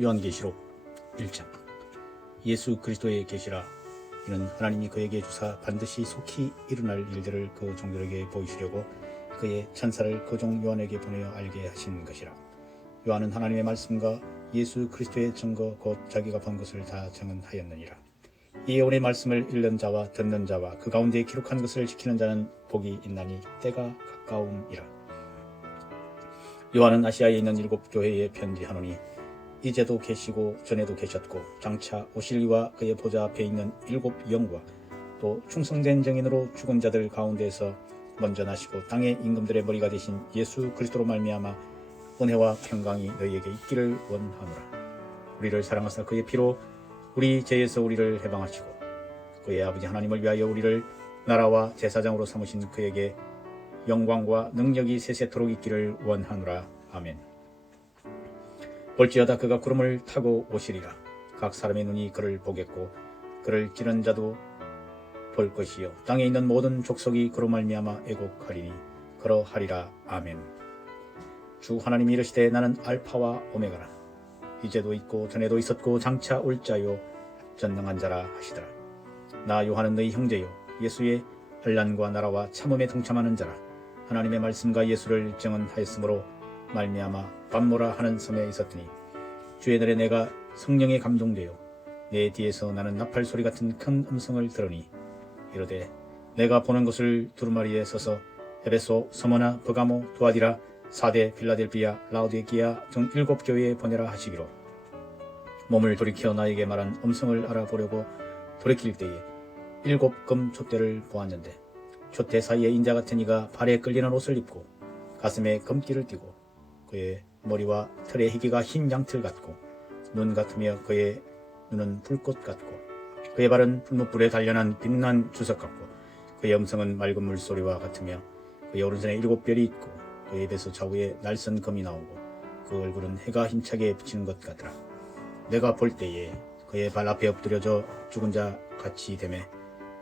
요한계시록 1장. 예수 그리스도의 계시라. 이는 하나님이 그에게 주사 반드시 속히 일어날 일들을 그 종들에게 보이시려고 그의 천사를 그 종 요한에게 보내어 알게 하신 것이라. 요한은 하나님의 말씀과 예수 그리스도의 증거 곧 자기가 본 것을 다 증언하였느니라. 이 예언의 말씀을 읽는 자와 듣는 자와 그 가운데 기록한 것을 지키는 자는 복이 있나니 때가 가까움이라. 요한은 아시아에 있는 7 교회에 편지하노니 이제도 계시고 전에도 계셨고 장차 오실 이와 그의 보좌 앞에 있는 7 영과 또 충성된 증인으로 죽은 자들 가운데서 먼저 나시고 땅의 임금들의 머리가 되신 예수 그리스도로 말미암아 은혜와 평강이 너희에게 있기를 원하노라. 우리를 사랑하사 그의 피로 우리 죄에서 우리를 해방하시고 그의 아버지 하나님을 위하여 우리를 나라와 제사장으로 삼으신 그에게 영광과 능력이 세세토록 있기를 원하노라. 아멘. 볼지어다 그가 구름을 타고 오시리라. 각 사람의 눈이 그를 보겠고 그를 찌른 자도 볼 것이요 땅에 있는 모든 족속이 그로 말미암아 애곡하리니 그러하리라. 아멘. 주 하나님이 이르시되 나는 알파와 오메가라. 이제도 있고 전에도 있었고 장차 올 자요 전능한 자라 하시더라. 나 요한은 너희 형제요 예수의 환난과 나라와 참음에 동참하는 자라. 하나님의 말씀과 예수를 증언하였으므로 말미암아 밤모라 하는 섬에 있었더니 주의 날에 내가 성령에 감동되어 내 뒤에서 나는 나팔 소리 같은 큰 음성을 들으니 이르되 내가 보는 것을 두루마리에 서서 에베소, 서머나, 버가모, 두아디라, 사대, 필라델비아, 라오디게아 등 7 교회에 보내라 하시기로 몸을 돌이켜 나에게 말한 음성을 알아보려고 돌이킬 때에 7 금 촛대를 보았는데 촛대 사이에 인자 같은 이가 발에 끌리는 옷을 입고 가슴에 금띠를 띠고 그의 머리와 털의 희기가 흰 양틀 같고 눈 같으며 그의 눈은 불꽃 같고 그의 발은 풀무불에 단련한 빛난 주석 같고 그의 음성은 맑은 물소리와 같으며 그의 오른손에 7 별이 있고 그의 입에서 좌우에 날선 금이 나오고 그 얼굴은 해가 힘차게 비치는 것 같더라. 내가 볼 때에 그의 발 앞에 엎드려져 죽은 자 같이 되매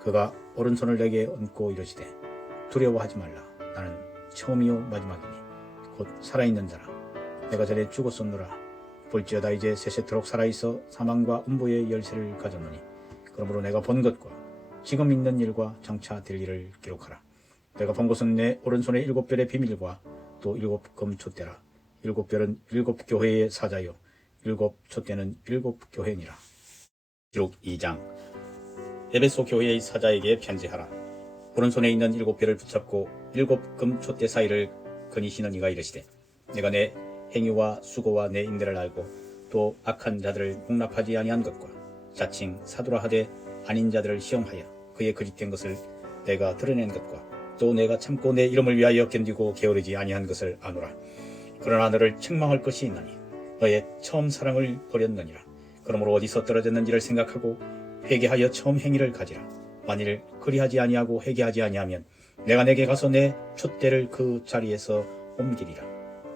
그가 오른손을 내게 얹고 이르시되 두려워하지 말라. 나는 처음이요 마지막이니 곧 살아있는 자라. 내가 전에 죽었었노라. 볼지어다 이제 세세토록 살아있어 사망과 음부의 열쇠를 가졌노니 그러므로 내가 본 것과 지금 있는 일과 장차 될 일을 기록하라. 내가 본 것은 내 오른손의 7 별의 비밀과 또 7 금 촛대라. 7 별은 7 교회의 사자요 7 촛대는 7 교회니라. 기록 2장. 에베소 교회의 사자에게 편지하라. 오른손에 있는 7 별을 붙잡고 7 금 촛대 사이를 거니시는 이가 이르시되 내가 내 행위와 수고와 내 인내를 알고 또 악한 자들을 용납하지 아니한 것과 자칭 사도라 하되 아닌 자들을 시험하여 그의 거짓된 것을 내가 드러낸 것과 또 내가 참고 내 이름을 위하여 견디고 게으르지 아니한 것을 아노라. 그러나 너를 책망할 것이 있나니 너의 처음 사랑을 버렸느니라. 그러므로 어디서 떨어졌는지를 생각하고 회개하여 처음 행위를 가지라. 만일 그리하지 아니하고 회개하지 아니하면 내가 내게 가서 내 촛대를 그 자리에서 옮기리라.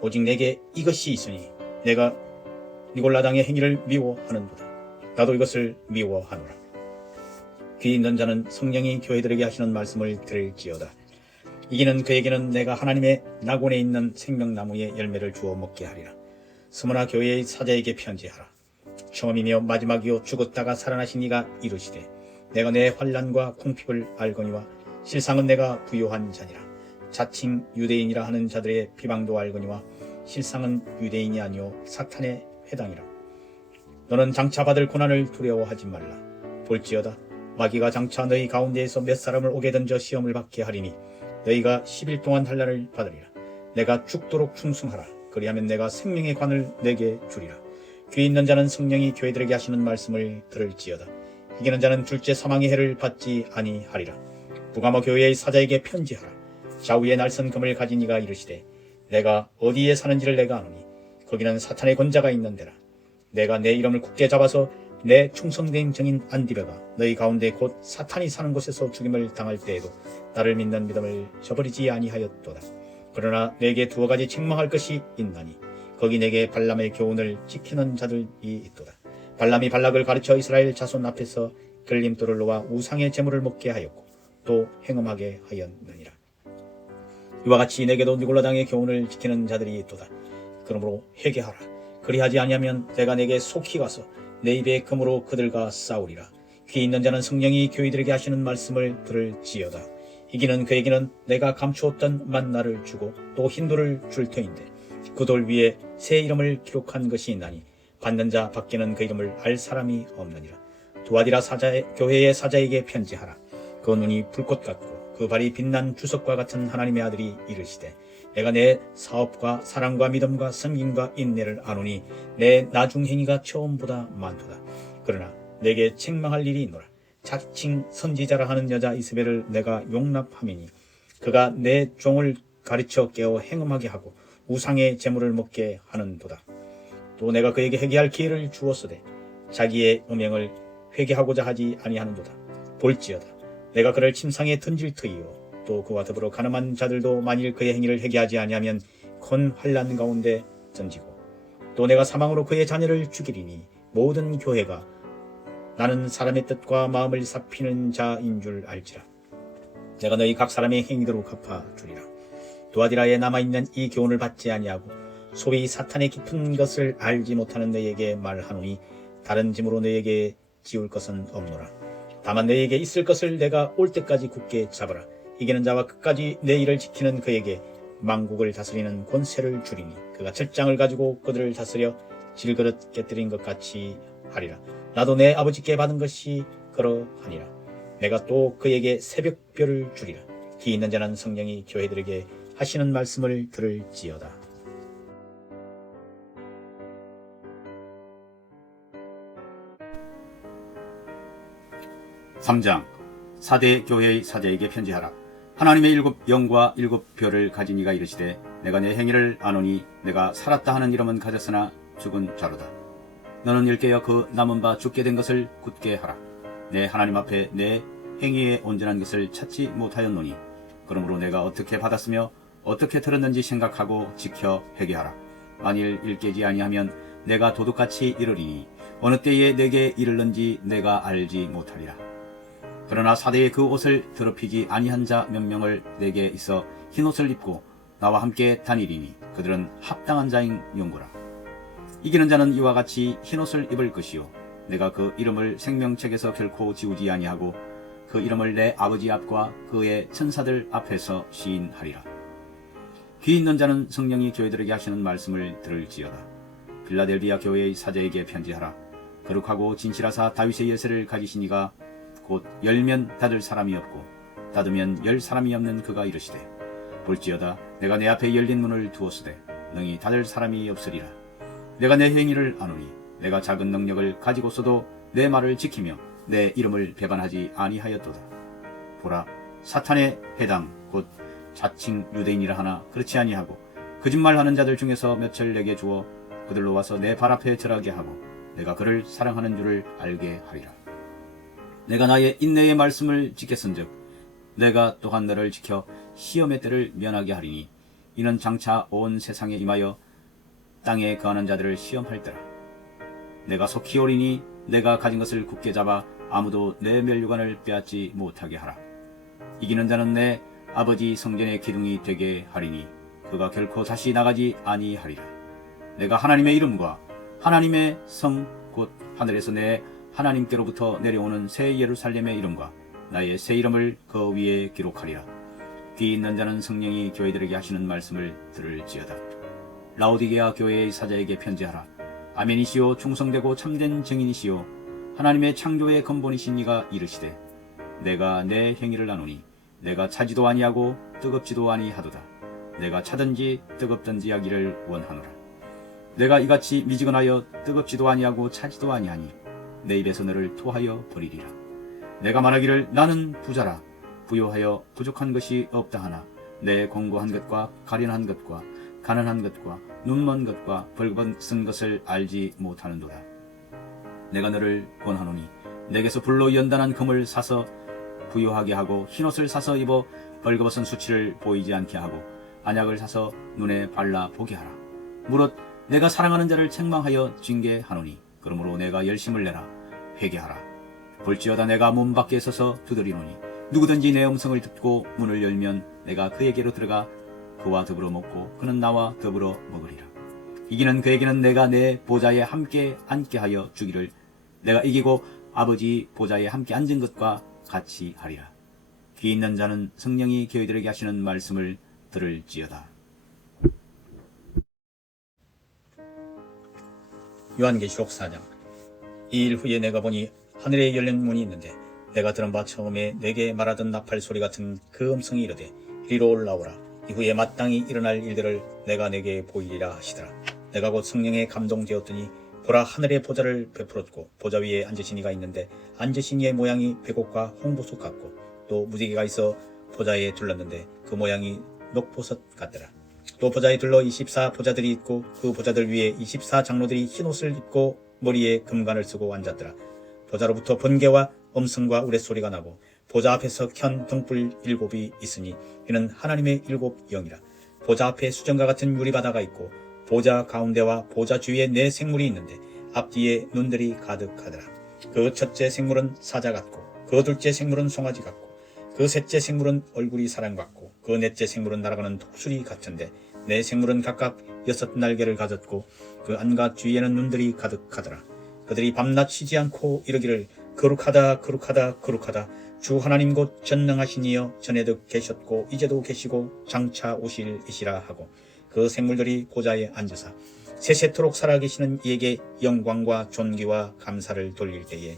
오직 내게 이것이 있으니 내가 니골라당의 행위를 미워하는도다. 나도 이것을 미워하노라. 귀 있는 자는 성령이 교회들에게 하시는 말씀을 들을지어다. 이기는 그에게는 내가 하나님의 낙원에 있는 생명나무의 열매를 주어 먹게 하리라. 스무나 교회의 사자에게 편지하라. 처음이며 마지막이요 죽었다가 살아나신 이가 이르시되 내가 내 환난과 궁핍을 알거니와 실상은 내가 부요한 자니라. 자칭 유대인이라 하는 자들의 비방도 알거니와 실상은 유대인이 아니요 사탄의 회당이라. 너는 장차 받을 고난을 두려워하지 말라. 볼지어다 마귀가 장차 너희 가운데에서 몇 사람을 오게 던져 시험을 받게 하리니 너희가 10일 동안 환난을 받으리라. 내가 죽도록 충성하라. 그리하면 내가 생명의 관을 내게 주리라. 귀 있는 자는 성령이 교회들에게 하시는 말씀을 들을지어다. 이기는 자는 둘째 사망의 해를 받지 아니하리라. 부가모 교회의 사자에게 편지하라. 좌우에 날선 금을 가진 이가 이르시되 내가 어디에 사는지를 내가 아노니 거기는 사탄의 권자가 있는 데라. 내가 내 이름을 굳게 잡아서 내 충성된 증인 안디베가 너희 가운데 곧 사탄이 사는 곳에서 죽임을 당할 때에도 나를 믿는 믿음을 저버리지 아니하였도다. 그러나 내게 2 가지 책망할 것이 있나니 거기 내게 발람의 교훈을 지키는 자들이 있도다. 발람이 발락을 가르쳐 이스라엘 자손 앞에서 걸림돌을 놓아 우상의 제물을 먹게 하였고 또 행음하게 하였느니라. 이와 같이 내게도 니골라당의 교훈을 지키는 자들이 있도다. 그러므로 회개하라. 그리하지 아니하면 내가 내게 속히 가서 내 입에 금으로 그들과 싸우리라. 귀 있는 자는 성령이 교회들에게 하시는 말씀을 들을지어다. 이기는 그에게는 내가 감추었던 만나를 주고 또 흰 돌을 줄 터인데 그 돌 위에 새 이름을 기록한 것이 있나니 받는 자 밖에는 그 이름을 알 사람이 없느니라. 두아디라 교회의 사자에게 편지하라. 그 눈이 불꽃 같고 그 발이 빛난 주석과 같은 하나님의 아들이 이르시되 내가 내 사업과 사랑과 믿음과 섬김과 인내를 아노니 내 나중행위가 처음보다 많도다. 그러나 내게 책망할 일이 있노라. 자칭 선지자라 하는 여자 이스벨을 내가 용납하미니 그가 내 종을 가르쳐 깨어 행음하게 하고 우상의 제물을 먹게 하는도다. 또 내가 그에게 회개할 기회를 주었으되 자기의 음행을 회개하고자 하지 아니하는도다. 볼지어다 내가 그를 침상에 던질 터이요 또 그와 더불어 가늠한 자들도 만일 그의 행위를 회개하지 아니하면 큰 환난 가운데 던지고 또 내가 사망으로 그의 자녀를 죽이리니 모든 교회가 나는 사람의 뜻과 마음을 살피는 자인 줄 알지라. 내가 너희 각 사람의 행위대로 갚아주리라. 두아디라에 남아있는 이 교훈을 받지 아니하고 소위 사탄의 깊은 것을 알지 못하는 너희에게 말하노니 다른 짐으로 너희에게 지울 것은 없노라. 다만 너희에게 있을 것을 내가 올 때까지 굳게 잡아라. 이기는 자와 끝까지 내 일을 지키는 그에게 만국을 다스리는 권세를 주리니 그가 철장을 가지고 그들을 다스려 질그릇 깨뜨린 것 같이 하리라. 나도 내 아버지께 받은 것이 그러하니라. 내가 또 그에게 새벽별을 주리라. 귀 있는 자는 성령이 교회들에게 하시는 말씀을 들을지어다. 3장 사대 교회의 사자에게 편지하라. 하나님의 7 영과 7 별을 가진 이가 이르시되 내가 내 행위를 아노니 내가 살았다 하는 이름은 가졌으나 죽은 자로다. 너는 일깨어 그 남은 바 죽게 된 것을 굳게 하라. 내 하나님 앞에 내 행위의 온전한 것을 찾지 못하였노니 그러므로 내가 어떻게 받았으며 어떻게 들었는지 생각하고 지켜 회개하라. 만일 일깨지 아니하면 내가 도둑같이 이르리니 어느 때에 내게 이르는지 내가 알지 못하리라. 그러나 사대의 그 옷을 더럽히지 아니한 자 몇 명을 내게 있어 흰옷을 입고 나와 함께 다니리니 그들은 합당한 자인 영구라. 이기는 자는 이와 같이 흰옷을 입을 것이요 내가 그 이름을 생명책에서 결코 지우지 아니하고 그 이름을 내 아버지 앞과 그의 천사들 앞에서 시인하리라. 귀 있는 자는 성령이 교회들에게 하시는 말씀을 들을지어다. 빌라델비아 교회의 사자에게 편지하라. 거룩하고 진실하사 다윗의 예세를 가지신 이가 곧 열면 닫을 사람이 없고 닫으면 열 사람이 없는 그가 이르시되 볼지어다 내가 내 앞에 열린 문을 두었으되 능히 닫을 사람이 없으리라. 내가 내 행위를 아노니 내가 작은 능력을 가지고서도 내 말을 지키며 내 이름을 배반하지 아니하였도다. 보라 사탄의 해당 곧 자칭 유대인이라 하나 그렇지 아니하고 거짓말하는 자들 중에서 몇을 내게 주어 그들로 와서 내 발 앞에 절하게 하고 내가 그를 사랑하는 줄을 알게 하리라. 내가 나의 인내의 말씀을 지켰은즉 내가 또한 너를 지켜 시험의 때를 면하게 하리니 이는 장차 온 세상에 임하여 땅에 거하는 자들을 시험할 때라. 내가 속히 오리니 내가 가진 것을 굳게 잡아 아무도 내 멸류관을 빼앗지 못하게 하라. 이기는 자는 내 아버지 성전의 기둥이 되게 하리니 그가 결코 다시 나가지 아니하리라. 내가 하나님의 이름과 하나님의 성 곧 하늘에서 내 하나님께로부터 내려오는 새 예루살렘의 이름과 나의 새 이름을 그 위에 기록하리라. 귀 있는 자는 성령이 교회들에게 하시는 말씀을 들을지어다. 라오디게아 교회의 사자에게 편지하라. 아멘이시오 충성되고 참된 증인이시오 하나님의 창조의 근본이신 이가 이르시되 내가 내 행위를 아노니 내가 차지도 아니하고 뜨겁지도 아니하도다. 내가 차든지 뜨겁든지 하기를 원하노라. 내가 이같이 미지근하여 뜨겁지도 아니하고 차지도 아니하니 내 입에서 너를 토하여 버리리라. 내가 말하기를 나는 부자라 부요하여 부족한 것이 없다 하나 내 공고한 것과 가련한 것과 가난한 것과 눈먼 것과 벌거벗은 것을 알지 못하는도다. 내가 너를 권하노니 내게서 불로 연단한 금을 사서 부요하게 하고 흰옷을 사서 입어 벌거벗은 수치를 보이지 않게 하고 안약을 사서 눈에 발라 보게 하라. 무릇 내가 사랑하는 자를 책망하여 징계하노니 그러므로 내가 열심을 내라 회개하라. 볼지어다 내가 문 밖에 서서 두드리노니 누구든지 내 음성을 듣고 문을 열면 내가 그에게로 들어가 그와 더불어 먹고 그는 나와 더불어 먹으리라. 이기는 그에게는 내가 내 보좌에 함께 앉게 하여 주기를 내가 이기고 아버지 보좌에 함께 앉은 것과 같이 하리라. 귀 있는 자는 성령이 교회들에게 하시는 말씀을 들을지어다. 요한계시록 4장. 이 일 후에 내가 보니 하늘에 열린 문이 있는데 내가 들은 바 처음에 내게 말하던 나팔 소리 같은 그 음성이 이르되 이리로 올라오라. 이후에 마땅히 일어날 일들을 내가 내게 보이리라 하시더라. 내가 곧 성령에 감동되었더니 보라, 하늘의 보좌를 베풀었고 보좌 위에 앉으신 이가 있는데 앉으신 이의 모양이 백옥과 홍보석 같고 또 무지개가 있어 보좌에 둘렀는데 그 모양이 녹보석 같더라. 또 보좌에 둘러 24 보좌들이 있고 그 보좌들 위에 24 장로들이 흰옷을 입고 머리에 금관을 쓰고 앉았더라. 보좌로부터 번개와 음성과 우레소리가 나고 보좌 앞에서 켠 등불 7이 있으니 이는 하나님의 7 영이라. 보좌 앞에 수정과 같은 유리바다가 있고 보좌 가운데와 보좌 주위에 4 생물이 있는데 앞뒤에 눈들이 가득하더라. 그 첫째 생물은 사자 같고 그 둘째 생물은 송아지 같고 그 셋째 생물은 얼굴이 사람 같고 그 넷째 생물은 날아가는 독수리 같은데 4 생물은 각각 6 날개를 가졌고 그 안과 주위에는 눈들이 가득하더라. 그들이 밤낮 쉬지 않고 이르기를 거룩하다 거룩하다 거룩하다 주 하나님 곧 전능하신 이여 전에도 계셨고 이제도 계시고 장차 오실 이시라 하고 그 생물들이 보좌에 앉으사 세세토록 살아계시는 이에게 영광과 존귀와 감사를 돌릴 때에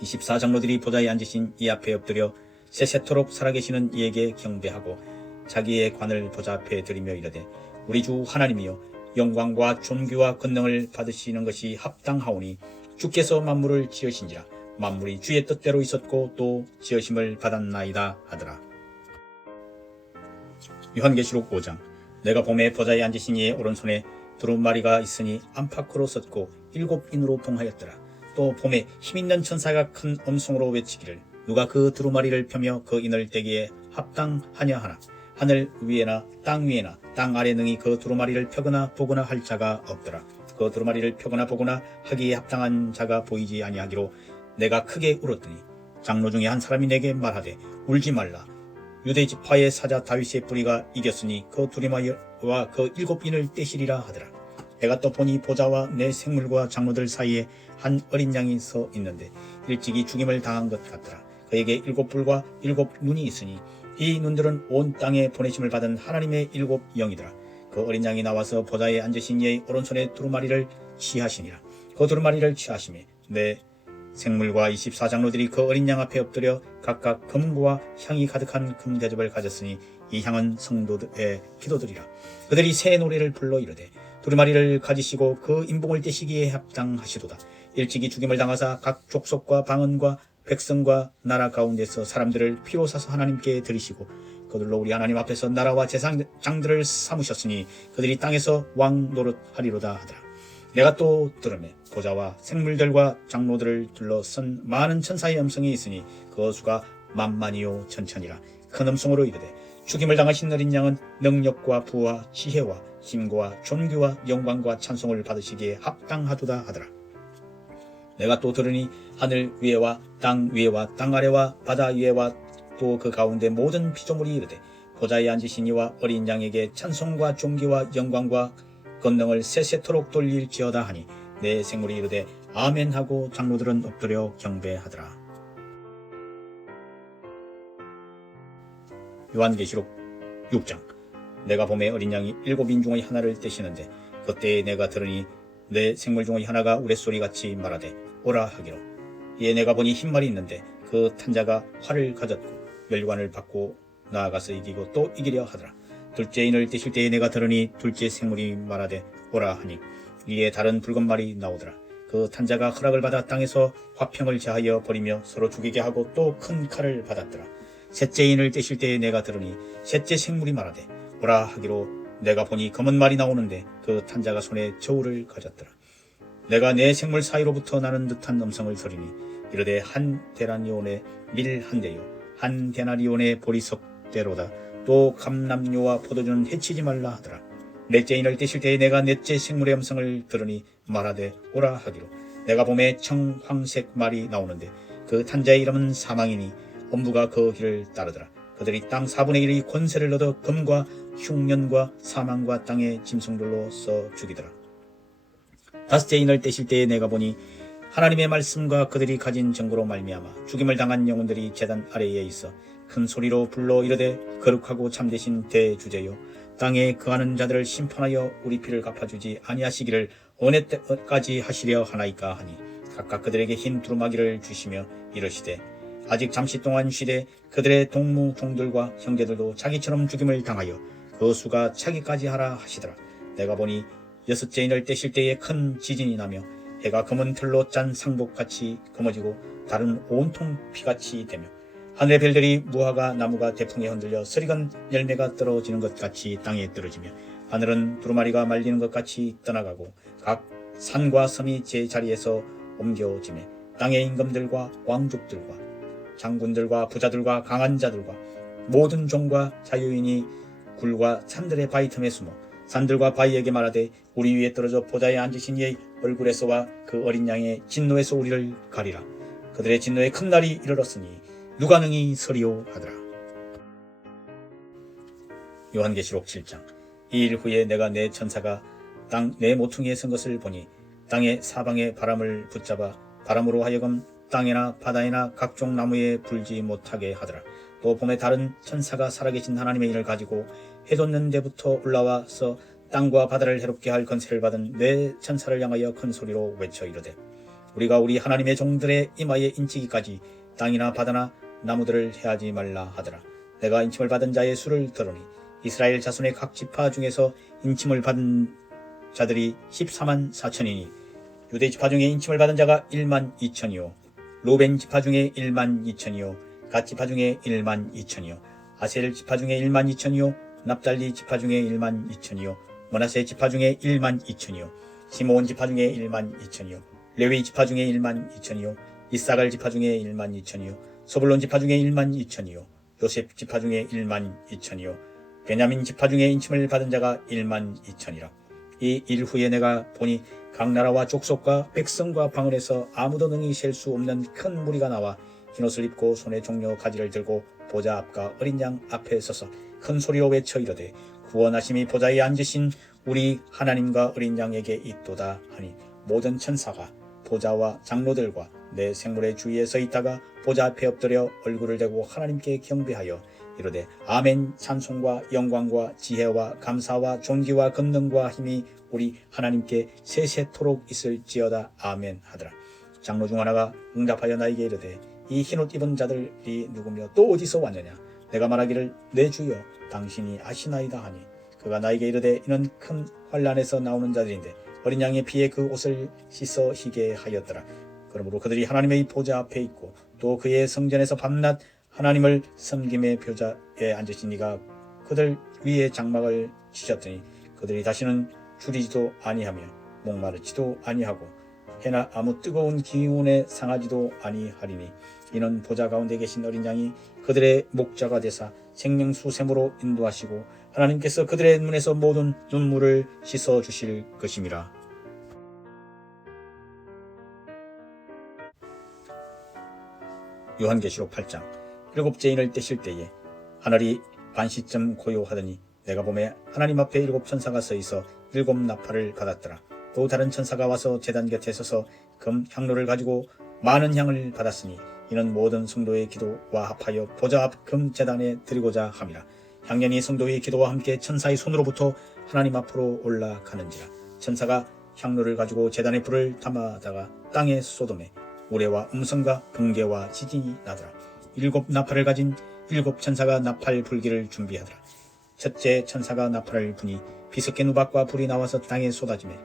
24 장로들이 보좌에 앉으신 이 앞에 엎드려 세세토록 살아계시는 이에게 경배하고 자기의 관을 보좌 앞에 들이며 이르되 우리 주 하나님이여 영광과 존귀와 권능을 받으시는 것이 합당하오니 주께서 만물을 지으신지라 만물이 주의 뜻대로 있었고 또 지으심을 받았나이다 하더라. 요한계시록 5장. 내가 봄에 보좌에 앉으신 이의 오른손에 두루마리가 있으니 안팎으로 섰고 7인으로 봉하였더라. 또 봄에 힘있는 천사가 큰 음성으로 외치기를 누가 그 두루마리를 펴며 그 인을 떼기에 합당하냐 하나. 하늘 위에나 땅 위에나 땅 아래 능히 그 두루마리를 펴거나 보거나 할 자가 없더라. 그 두루마리를 펴거나 보거나 하기에 합당한 자가 보이지 아니하기로 내가 크게 울었더니 장로 중에 한 사람이 내게 말하되 울지 말라. 유대 지파의 사자 다윗의 뿌리가 이겼으니 그 두루마리와 그 7인을 떼시리라 하더라. 내가 또 보니 보좌와 내 생물과 장로들 사이에 한 어린 양이 서 있는데 일찍이 죽임을 당한 것 같더라. 그에게 7뿔과 7눈이 있으니 이 눈들은 온 땅에 보내심을 받은 하나님의 7 영이더라. 그 어린 양이 나와서 보좌에 앉으신 이의 오른손에 두루마리를 취하시니라. 그 두루마리를 취하심에 내 생물과 24 장로들이 그 어린 양 앞에 엎드려 각각 금과 향이 가득한 금 대접을 가졌으니 이 향은 성도들의 기도들이라. 그들이 새 노래를 불러 이르되 두루마리를 가지시고 그 인봉을 떼시기에 합당하시도다. 일찍이 죽임을 당하사 각 족속과 방언과 백성과 나라 가운데서 사람들을 피로 사서 하나님께 드리시고 그들로 우리 하나님 앞에서 나라와 제사장들을 삼으셨으니 그들이 땅에서 왕 노릇하리로다 하더라. 내가 또 들으매 보좌와 생물들과 장로들을 둘러선 많은 천사의 음성이 있으니 그 수가 만만이요 천천이라. 큰 음성으로 이르되 죽임을 당하신 어린 양은 능력과 부와 지혜와 힘과 존귀와 영광과 찬송을 받으시기에 합당하도다 하더라. 내가 또 들으니 하늘 위에와 땅 아래와 바다 위에와 또 그 가운데 모든 피조물이 이르되 보좌에 앉으신 이와 어린 양에게 찬송과 존귀와 영광과 권능을 세세토록 돌릴지어다 하니 내 생물이 이르되 아멘 하고 장로들은 엎드려 경배하더라. 요한계시록 6장. 내가 봄에 어린 양이 7인 중의 하나를 떼시는데 그때에 내가 들으니 내 생물 중의 하나가 우레소리같이 말하되 오라 하기로. 이에 내가 보니 흰말이 있는데 그 탄자가 활을 가졌고 멸관을 받고 나아가서 이기고 또 이기려 하더라. 둘째 인을 떼실 때에 내가 들으니 둘째 생물이 말하되 오라 하니 이에 다른 붉은 말이 나오더라. 그 탄자가 허락을 받아 땅에서 화평을 제하여 버리며 서로 죽이게 하고 또 큰 칼을 받았더라. 셋째 인을 떼실 때에 내가 들으니 셋째 생물이 말하되 오라 하기로 내가 보니 검은 말이 나오는데 그 탄자가 손에 저울을 가졌더라. 내가 내 생물 사이로부터 나는 듯한 음성을 들으니 이르되 한 데나리온의 밀 한 대요 한 데나리온의 보리석대로다. 또 감람류와 포도주는 해치지 말라 하더라. 넷째 인을 떼실 때에 내가 넷째 생물의 음성을 들으니 말하되 오라 하기로 내가 봄에 청황색 말이 나오는데 그 탄자의 이름은 사망이니 엄부가 그 길을 따르더라. 그들이 땅 4분의 1의 권세를 얻어 금과 흉년과 사망과 땅의 짐승들로 써 죽이더라. 다섯째 인을 떼실 때에 내가 보니 하나님의 말씀과 그들이 가진 증거로 말미암아 죽임을 당한 영혼들이 제단 아래에 있어 큰 소리로 불러 이르되 거룩하고 참되신 대주제요 땅에 거하는 자들을 심판하여 우리 피를 갚아주지 아니하시기를 어느 때까지 하시려 하나이까 하니 각각 그들에게 흰 두루마기를 주시며 이르시되 아직 잠시 동안 쉬되 그들의 동무 종들과 형제들도 자기처럼 죽임을 당하여 그 수가 차기까지 하라 하시더라. 내가 보니 여섯째 인을 떼실 때에 큰 지진이 나며 해가 검은 틀로 짠 상복같이 검어지고 달은 온통 피같이 되며 하늘의 별들이 무화과 나무가 대풍에 흔들려 서리건 열매가 떨어지는 것 같이 땅에 떨어지며 하늘은 두루마리가 말리는 것 같이 떠나가고 각 산과 섬이 제 자리에서 옮겨지며 땅의 임금들과 왕족들과 장군들과 부자들과 강한 자들과 모든 종과 자유인이 굴과 산들의 바위 틈에 숨어 산들과 바위에게 말하되 우리 위에 떨어져 보좌에 앉으신 이의 얼굴에서와 그 어린 양의 진노에서 우리를 가리라. 그들의 진노에 큰 날이 이르렀으니 누가 능히 서리오 하더라. 요한계시록 7장. 이 일 후에 내가 내 천사가 땅 내 모퉁이에 선 것을 보니 땅의 사방에 바람을 붙잡아 바람으로 하여금 땅이나 바다이나 각종 나무에 불지 못하게 하더라. 또 봄에 다른 천사가 살아계신 하나님의 인을 가지고 해돋는 데부터 올라와서 땅과 바다를 해롭게 할 권세를 받은 내 천사를 향하여 큰 소리로 외쳐 이르되 우리가 우리 하나님의 종들의 이마에 인치기까지 땅이나 바다나 나무들을 해하지 말라 하더라. 내가 인침을 받은 자의 수를 들으니 이스라엘 자손의 각 지파 중에서 인침을 받은 자들이 14만 4천이니 유대 지파 중에 인침을 받은 자가 1만 2천이요 로벤 지파 중에 1만 2천이요 갓 지파 중에 1만 2천이요 아셀 지파 중에 1만 2천이요 납달리 지파 중에 1만 2천이요 므낫세 지파 중에 1만 2천이요 시므온 지파 중에 1만 2천이요 레위 지파 중에 1만 2천이요 이사갈 지파 중에 1만 2천이요 서불론 지파 중에 1만 2천이요 요셉 지파 중에 1만 2천이요 베냐민 지파 중에 인침을 받은 자가 1만 2천이라. 이 일 후에 내가 보니 각 나라와 족속과 백성과 방언에서 아무도 능히 셀 수 없는 큰 무리가 나와 흰옷을 입고 손에 종려 가지를 들고 보좌 앞과 어린 양 앞에 서서 큰 소리로 외쳐 이르되 구원하심이 보좌에 앉으신 우리 하나님과 어린 양에게 있도다 하니 모든 천사가 보좌와 장로들과 내 생물의 주위에 서 있다가 보좌 앞에 엎드려 얼굴을 대고 하나님께 경배하여 이르되 아멘. 찬송과 영광과 지혜와 감사와 존귀와 권능과 힘이 우리 하나님께 세세토록 있을지어다. 아멘 하더라. 장로 중 하나가 응답하여 나에게 이르되 이 흰옷 입은 자들이 누구며 또 어디서 왔느냐. 내가 말하기를 내 주여 당신이 아시나이다 하니 그가 나에게 이르되 이는 큰 환란에서 나오는 자들인데 어린 양의 피에 그 옷을 씻어 희게 하였더라. 그러므로 그들이 하나님의 보좌 앞에 있고 또 그의 성전에서 밤낮 하나님을 섬김의 표자에 앉으신 이가 그들 위에 장막을 치셨더니 그들이 다시는 줄이지도 아니하며 목마르지도 아니하고 해나 아무 뜨거운 기운에 상하지도 아니하리니 이는 보좌 가운데 계신 어린 양이 그들의 목자가 되사 생명수 샘으로 인도하시고 하나님께서 그들의 눈에서 모든 눈물을 씻어 주실 것임이라. 요한계시록 8장. 일곱째 인을 떼실 때에 하늘이 반시쯤 고요하더니 내가 보매 하나님 앞에 일곱 천사가 서 있어 일곱 나팔을 받았더라. 또 다른 천사가 와서 제단 곁에 서서 금 향로를 가지고 많은 향을 받았으니 이는 모든 성도의 기도와 합하여 보좌 앞 금 제단에 드리고자 함이라. 향연이 성도의 기도와 함께 천사의 손으로부터 하나님 앞으로 올라가는지라. 천사가 향로를 가지고 제단에 불을 담아다가 땅에 쏟음에 우레와 음성과 번개와 지진이 나더라. 일곱 나팔을 가진 일곱 천사가 나팔 불기를 준비하더라. 첫째 천사가 나팔을 부니 비석의 누박과 불이 나와서 땅에 쏟아지매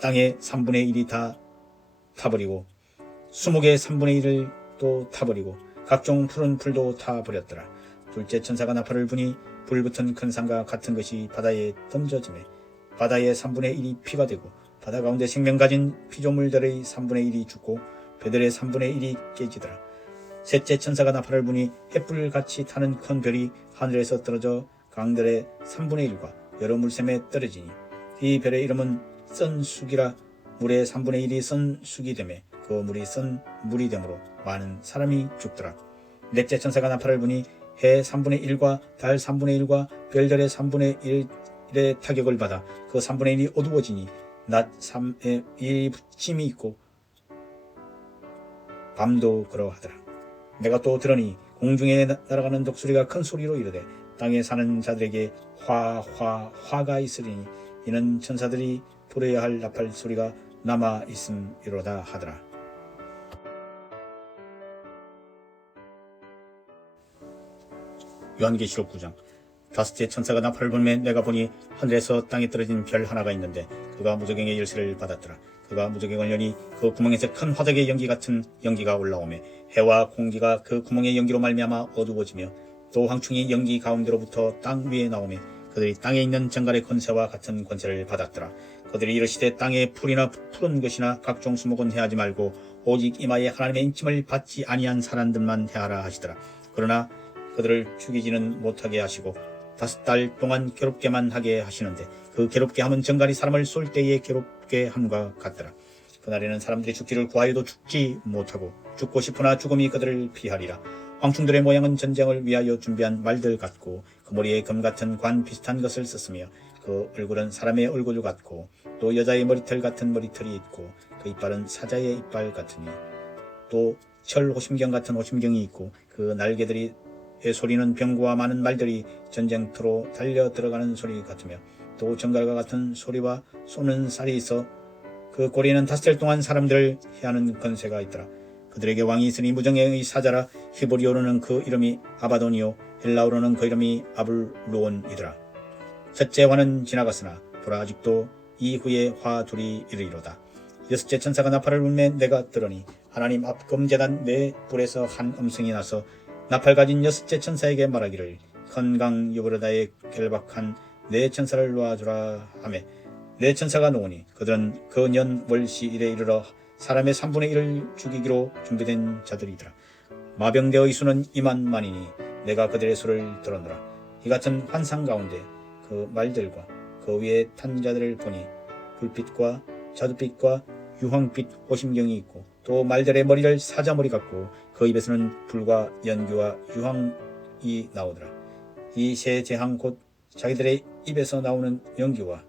땅의 3분의 1이 다 타버리고 수목의 3분의 1을 또 타버리고 각종 푸른 풀도 타버렸더라. 둘째 천사가 나팔을 부니 불붙은 큰 산과 같은 것이 바다에 던져지매 바다의 3분의 1이 피가 되고 바다 가운데 생명 가진 피조물들의 3분의 1이 죽고 배들의 3분의 1이 깨지더라. 셋째 천사가 나팔을 부니 햇불같이 타는 큰 별이 하늘에서 떨어져 강들의 3분의 1과 여러 물샘에 떨어지니 이 별의 이름은 썬 쑥이라. 물의 3분의 1이 썬 쑥이 되매 그 물이 썬 물이 되므로 많은 사람이 죽더라. 넷째 천사가 나팔을 부니 해 3분의 1과 달 3분의 1과 별들의 3분의 1의 타격을 받아 그 3분의 1이 어두워지니 낮 3의 1이 부침이 있고 밤도 그러하더라. 내가 또 들으니 공중에 날아가는 독수리가 큰 소리로 이르되 땅에 사는 자들에게 화가 있으리니 이는 천사들이 부려야 할 나팔 소리가 남아 있음이로다 하더라. 요한계시록 9장. 다섯째 천사가 나팔을 불매 내가 보니 하늘에서 땅에 떨어진 별 하나가 있는데 그가 무저갱의 열쇠를 받았더라. 그가 무저갱을 여니 그 구멍에서 큰 화덕의 연기 같은 연기가 올라오매 해와 공기가 그 구멍의 연기로 말미암아 어두워지며 또 황충이 연기 가운데로부터 땅 위에 나오매 그들이 땅에 있는 정갈의 권세와 같은 권세를 받았더라. 그들이 이르시되 땅에 풀이나 푸른 것이나 각종 수목은 해하지 말고 오직 이마에 하나님의 인침을 받지 아니한 사람들만 해하라 하시더라. 그러나 그들을 죽이지는 못하게 하시고 5달 동안 괴롭게만 하게 하시는데 그 괴롭게 함은 정갈이 사람을 쏠 때에 괴롭게 함과 같더라. 그날에는 사람들이 죽기를 구하여도 죽지 못하고 죽고 싶으나 죽음이 그들을 피하리라. 황충들의 모양은 전쟁을 위하여 준비한 말들 같고 그 머리에 금 같은 관 비슷한 것을 썼으며 그 얼굴은 사람의 얼굴 같고 또 여자의 머리털 같은 머리털이 있고 그 이빨은 사자의 이빨 같으니 또 철 호심경 같은 호심경이 있고 그 날개들이 소리는 병구와 많은 말들이 전쟁터로 달려 들어가는 소리 같으며 또 정갈과 같은 소리와 쏘는 쌀이 있어 그 꼬리는 5달 동안 사람들을 해하는 권세가 있더라. 그들에게 왕이 있으니 무정의 사자라. 히브리어로는 그 이름이 아바돈이요 헬라어로는 그 이름이 아블루온이더라. 첫째 화는 지나갔으나 보라 아직도 이후에 화 둘이 이르리로다. 여섯째 천사가 나팔을 불매 내가 들으니 하나님 앞 금제단 네 불에서 한 음성이 나서 나팔 가진 여섯째 천사에게 말하기를 건강 유브르다에 결박한 네 천사를 놓아주라 하매 네 천사가 놓으니 그들은 그 년 월시일에 이르러 사람의 3분의 1을 죽이기로 준비된 자들이더라. 마병대의 수는 2만만이니 내가 그들의 수를 들었노라. 이 같은 환상 가운데 그 말들과 그 위에 탄 자들을 보니 불빛과 자두빛과 유황빛 호심경이 있고 또 말들의 머리를 사자머리 같고 그 입에서는 불과 연기와 유황이 나오더라. 이 세 재앙 곧 자기들의 입에서 나오는 연기와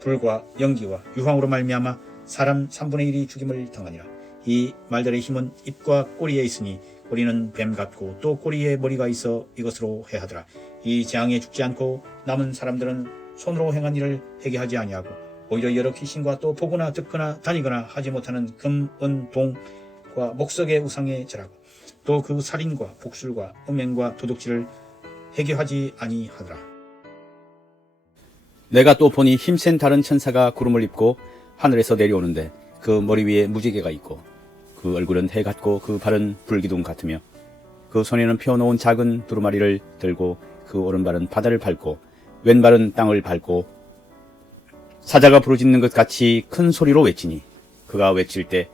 불과 연기와 유황으로 말미암아 사람 3분의 1이 죽임을 당하니라. 이 말들의 힘은 입과 꼬리에 있으니 꼬리는 뱀 같고 또 꼬리에 머리가 있어 이것으로 해하더라. 이 재앙에 죽지 않고 남은 사람들은 손으로 행한 일을 회개하지 아니하고 오히려 여러 귀신과 또 보거나 듣거나 다니거나 하지 못하는 금, 은, 동과 목석의 우상에 절하고 또 그 살인과 복술과 음행과 도둑질을 회개하지 아니하더라. 내가 또 보니 힘센 다른 천사가 구름을 입고 하늘에서 내려오는데 그 머리 위에 무지개가 있고 그 얼굴은 해 같고 그 발은 불기둥 같으며 그 손에는 펴놓은 작은 두루마리를 들고 그 오른발은 바다를 밟고 왼발은 땅을 밟고 사자가 부르짖는 것 같이 큰 소리로 외치니 그가 외칠 때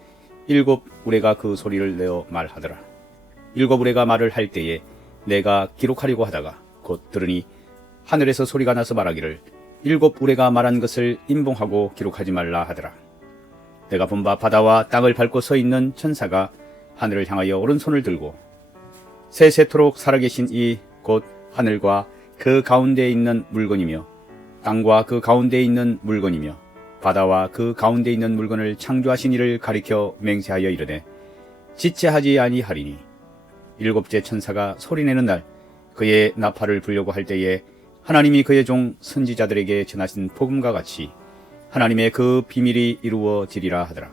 7 우레가 그 소리를 내어 말하더라. 7 우레가 말을 할 때에 내가 기록하려고 하다가 곧 들으니 하늘에서 소리가 나서 말하기를 7 우레가 말한 것을 임봉하고 기록하지 말라 하더라. 내가 본 바 바다와 땅을 밟고 서 있는 천사가 하늘을 향하여 오른손을 들고 세세토록 살아계신 이 곧 하늘과 그 가운데에 있는 물건이며 땅과 그 가운데에 있는 물건이며 바다와 그 가운데에 있는 물건을 창조하신 이를 가리켜 맹세하여 이르되 지체하지 아니하리니 7째 천사가 소리내는 날 그의 나팔을 불려고 할 때에 하나님이 그의 종 선지자들에게 전하신 복음과 같이 하나님의 그 비밀이 이루어지리라 하더라.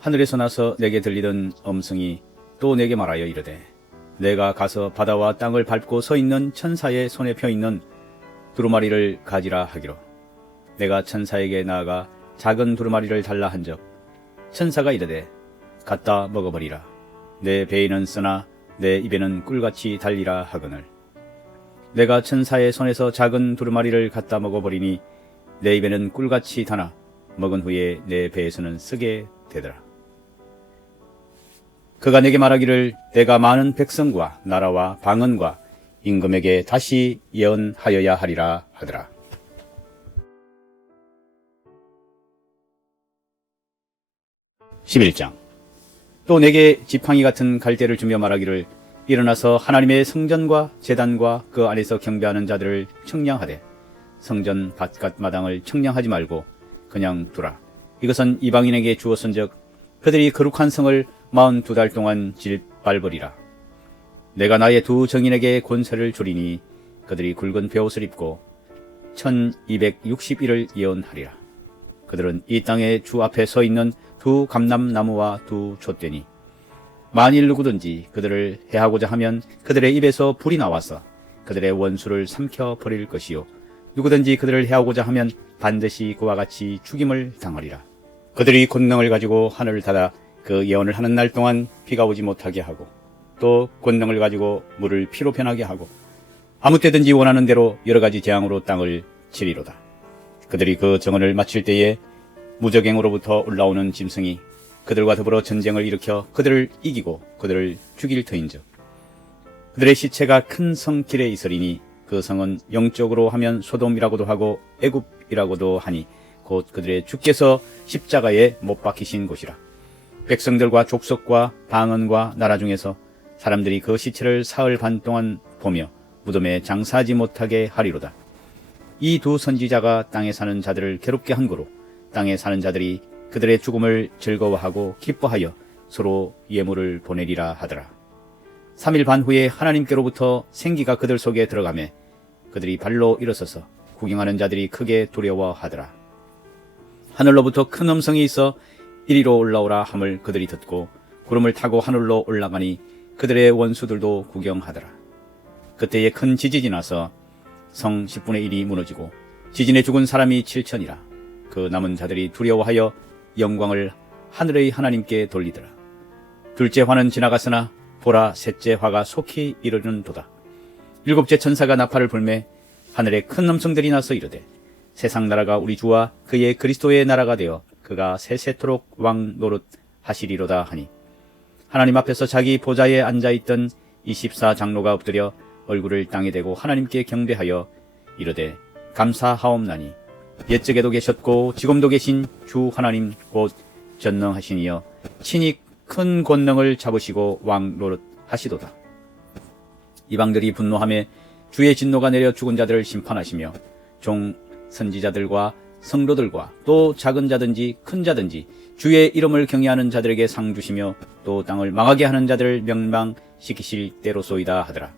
하늘에서 나서 내게 들리던 음성이 또 내게 말하여 이르되 내가 가서 바다와 땅을 밟고 서 있는 천사의 손에 펴 있는 두루마리를 가지라 하기로 내가 천사에게 나아가 작은 두루마리를 달라 한적 천사가 이르되 갖다 먹어버리라. 내 배에는 쓰나 내 입에는 꿀같이 달리라 하거늘 내가 천사의 손에서 작은 두루마리를 갖다 먹어버리니 내 입에는 꿀같이 다나 먹은 후에 내 배에서는 쓰게 되더라. 그가 내게 말하기를 내가 많은 백성과 나라와 방언과 임금에게 다시 예언하여야 하리라 하더라. 11장. 또 내게 지팡이 같은 갈대를 주며 말하기를 일어나서 하나님의 성전과 제단과 그 안에서 경배하는 자들을 청량하되 성전 바깥 마당을 청량하지 말고 그냥 두라. 이것은 이방인에게 주었은즉 그들이 거룩한 성을 42달 동안 질밟으리라. 내가 나의 두 정인에게 권세를 주리니 그들이 굵은 베옷을 입고 1260일을 예언하리라. 그들은 이 땅의 주 앞에 서 있는 두 감람나무와 두 촛대니 만일 누구든지 그들을 해하고자 하면 그들의 입에서 불이 나와서 그들의 원수를 삼켜 버릴 것이요 누구든지 그들을 해하고자 하면 반드시 그와 같이 죽임을 당하리라. 그들이 권능을 가지고 하늘을 닫아 그 예언을 하는 날 동안 비가 오지 못하게 하고 또 권능을 가지고 물을 피로 변하게 하고 아무 때든지 원하는 대로 여러 가지 재앙으로 땅을 치리로다. 그들이 그 정언을 마칠 때에 무적행으로부터 올라오는 짐승이 그들과 더불어 전쟁을 일으켜 그들을 이기고 그들을 죽일 터인즉 그들의 시체가 큰 성 길에 있으리니 그 성은 영적으로 하면 소돔이라고도 하고 애굽이라고도 하니 곧 그들의 주께서 십자가에 못 박히신 곳이라. 백성들과 족속과 방언과 나라 중에서 사람들이 그 시체를 사흘 반 동안 보며 무덤에 장사하지 못하게 하리로다. 이 두 선지자가 땅에 사는 자들을 괴롭게 한 거로 땅에 사는 자들이 그들의 죽음을 즐거워하고 기뻐하여 서로 예물을 보내리라 하더라. 3일 반 후에 하나님께로부터 생기가 그들 속에 들어가매 그들이 발로 일어서서 구경하는 자들이 크게 두려워하더라. 하늘로부터 큰 음성이 있어 이리로 올라오라 함을 그들이 듣고 구름을 타고 하늘로 올라가니 그들의 원수들도 구경하더라. 그때에 큰 지진이 나서 성 10분의 1이 무너지고 지진에 죽은 사람이 7천이라. 그 남은 자들이 두려워하여 영광을 하늘의 하나님께 돌리더라. 둘째 화는 지나갔으나 보라 셋째 화가 속히 이르는도다. 일곱째 천사가 나팔을 불매 하늘에 큰 음성들이 나서 이르되 세상 나라가 우리 주와 그의 그리스도의 나라가 되어 그가 세세토록 왕 노릇 하시리로다 하니 하나님 앞에서 자기 보좌에 앉아있던 24장로가 엎드려 얼굴을 땅에 대고 하나님께 경배하여 이르되 감사하옵나니 옛적에도 계셨고 지금도 계신 주 하나님 곧 전능하시니여 친히 큰 권능을 잡으시고 왕 노릇 하시도다. 이방들이 분노하며 주의 진노가 내려 죽은 자들을 심판하시며 종 선지자들과 성도들과 또 작은 자든지 큰 자든지 주의 이름을 경외하는 자들에게 상 주시며 또 땅을 망하게 하는 자들을 멸망시키실 때로소이다 하더라.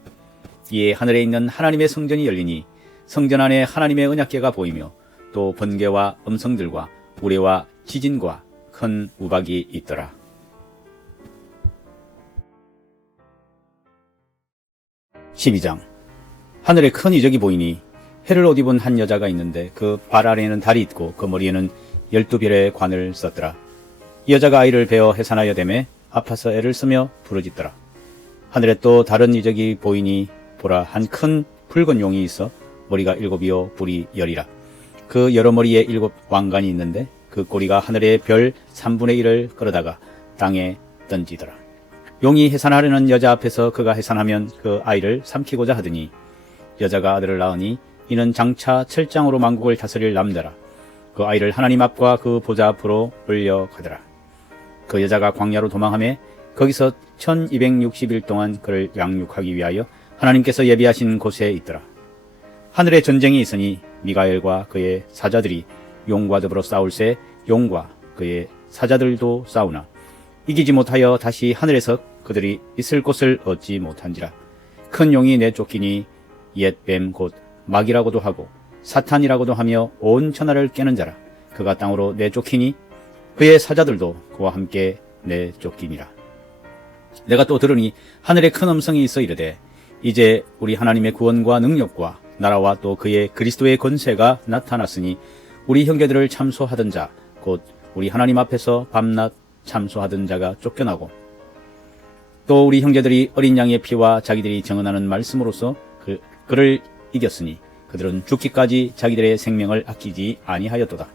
이에 하늘에 있는 하나님의 성전이 열리니 성전 안에 하나님의 언약궤가 보이며 또 번개와 음성들과 우레와 지진과 큰 우박이 있더라. 12장. 하늘에 큰 이적이 보이니 해를 옷 입은 한 여자가 있는데 그 발 아래에는 달이 있고 그 머리에는 12별의 관을 썼더라. 이 여자가 아이를 베어 해산하여 됨에 아파서 애를 쓰며 부르짖더라. 하늘에 또 다른 이적이 보이니 보라 한 큰 붉은 용이 있어 머리가 7이요 뿔이 10이라. 그 여러 머리에 7 왕관이 있는데 그 꼬리가 하늘의 별 3분의 1을 끌어다가 땅에 던지더라. 용이 해산하려는 여자 앞에서 그가 해산하면 그 아이를 삼키고자 하더니 여자가 아들을 낳으니 이는 장차 철장으로 만국을 다스릴 남자라. 그 아이를 하나님 앞과 그 보좌 앞으로 올려가더라. 그 여자가 광야로 도망하며 거기서 1260일 동안 그를 양육하기 위하여 하나님께서 예비하신 곳에 있더라. 하늘에 전쟁이 있으니 미가엘과 그의 사자들이 용과 더불어 싸울새 용과 그의 사자들도 싸우나 이기지 못하여 다시 하늘에서 그들이 있을 곳을 얻지 못한지라. 큰 용이 내쫓기니 옛 뱀 곧 마귀라고도 하고 사탄이라고도 하며 온 천하를 깨는 자라. 그가 땅으로 내쫓기니 그의 사자들도 그와 함께 내쫓기니라. 내가 또 들으니 하늘에 큰 음성이 있어 이르되 이제 우리 하나님의 구원과 능력과 나라와 또 그의 그리스도의 권세가 나타났으니 우리 형제들을 참소하던 자 곧 우리 하나님 앞에서 밤낮 참소하던 자가 쫓겨나고 또 우리 형제들이 어린 양의 피와 자기들이 정언하는 말씀으로써 그를 이겼으니 그들은 죽기까지 자기들의 생명을 아끼지 아니하였도다.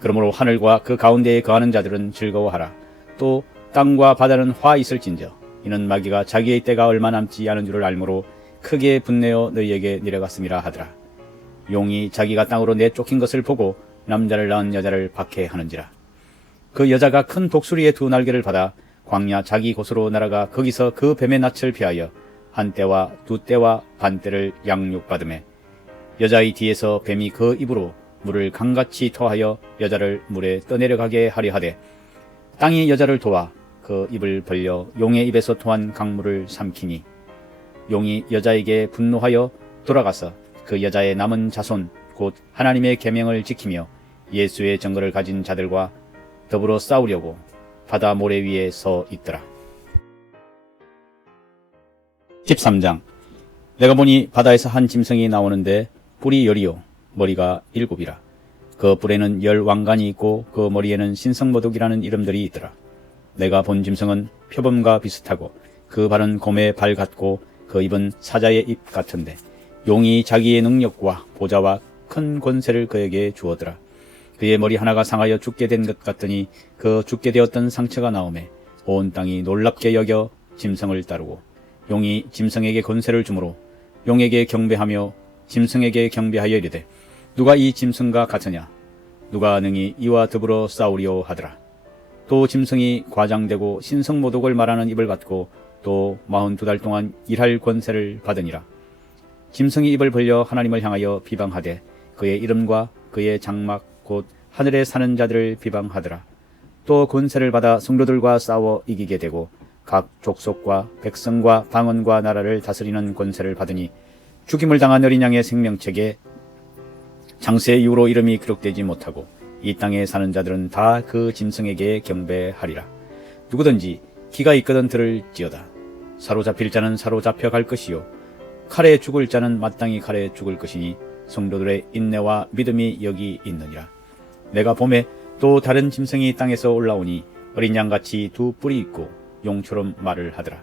그러므로 하늘과 그 가운데에 거하는 자들은 즐거워하라. 또 땅과 바다는 화 있을진저 이는 마귀가 자기의 때가 얼마 남지 않은 줄을 알므로 크게 분내어 너희에게 내려갔음이라 하더라. 용이 자기가 땅으로 내쫓긴 것을 보고 남자를 낳은 여자를 박해하는지라. 그 여자가 큰 독수리의 두 날개를 받아 광야 자기 곳으로 날아가 거기서 그 뱀의 낯을 피하여 한 때와 두 때와 반 때를 양육받으매 여자의 뒤에서 뱀이 그 입으로 물을 강같이 토하여 여자를 물에 떠내려가게 하려 하되 땅이 여자를 도와 그 입을 벌려 용의 입에서 토한 강물을 삼키니 용이 여자에게 분노하여 돌아가서 그 여자의 남은 자손 곧 하나님의 계명을 지키며 예수의 증거를 가진 자들과 더불어 싸우려고 바다 모래 위에 서 있더라. 13장. 내가 보니 바다에서 한 짐승이 나오는데 뿔이 10이요 머리가 7이라. 그 뿔에는 10 왕관이 있고 그 머리에는 신성모독이라는 이름들이 있더라. 내가 본 짐승은 표범과 비슷하고 그 발은 곰의 발 같고 그 입은 사자의 입 같은데 용이 자기의 능력과 보좌와 큰 권세를 그에게 주었더라. 그의 머리 하나가 상하여 죽게 된 것 같더니 그 죽게 되었던 상처가 나오매 온 땅이 놀랍게 여겨 짐승을 따르고 용이 짐승에게 권세를 주므로 용에게 경배하며 짐승에게 경배하여 이르되 누가 이 짐승과 같으냐 누가 능히 이와 더불어 싸우리오 하더라. 또 짐승이 과장되고 신성모독을 말하는 입을 받고 또 42달 동안 일할 권세를 받으니라. 짐승이 입을 벌려 하나님을 향하여 비방하되 그의 이름과 그의 장막 곧 하늘에 사는 자들을 비방하더라. 또 권세를 받아 성도들과 싸워 이기게 되고 각 족속과 백성과 방언과 나라를 다스리는 권세를 받으니 죽임을 당한 어린 양의 생명책에 장세 이후로 이름이 기록되지 못하고 이 땅에 사는 자들은 다 그 짐승에게 경배하리라. 누구든지 기가 있거든 들을지어다. 사로잡힐 자는 사로잡혀 갈 것이요 칼에 죽을 자는 마땅히 칼에 죽을 것이니 성도들의 인내와 믿음이 여기 있느니라. 내가 봄에 또 다른 짐승이 땅에서 올라오니 어린 양같이 두 뿔이 있고 용처럼 말을 하더라.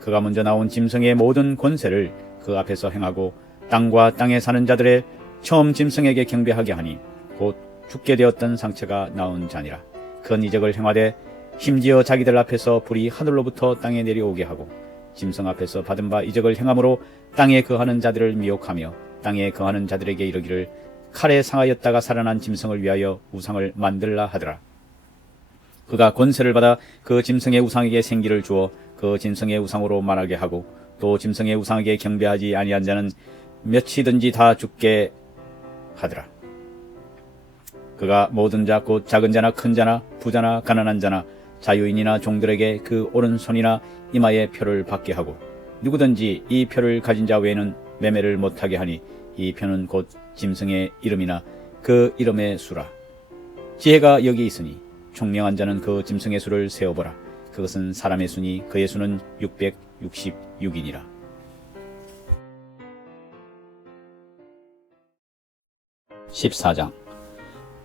그가 먼저 나온 짐승의 모든 권세를 그 앞에서 행하고 땅과 땅에 사는 자들의 처음 짐승에게 경배하게 하니 곧 죽게 되었던 상처가 나온 자니라. 큰 이적을 행하되 심지어 자기들 앞에서 불이 하늘로부터 땅에 내려오게 하고 짐승 앞에서 받은 바 이적을 행함으로 땅에 거하는 자들을 미혹하며 땅에 거하는 자들에게 이르기를 칼에 상하였다가 살아난 짐승을 위하여 우상을 만들라 하더라. 그가 권세를 받아 그 짐승의 우상에게 생기를 주어 그 짐승의 우상으로 말하게 하고 또 짐승의 우상에게 경배하지 아니한 자는 몇이든지 다 죽게 하더라. 그가 모든 자 곧 작은 자나 큰 자나 부자나 가난한 자나 자유인이나 종들에게 그 오른손이나 이마에 표를 받게 하고 누구든지 이 표를 가진 자 외에는 매매를 못하게 하니 이 표는 곧 짐승의 이름이나 그 이름의 수라. 지혜가 여기 있으니 총명한 자는 그 짐승의 수를 세어보라. 그것은 사람의 수니 그의 수는 666이니라. 14장.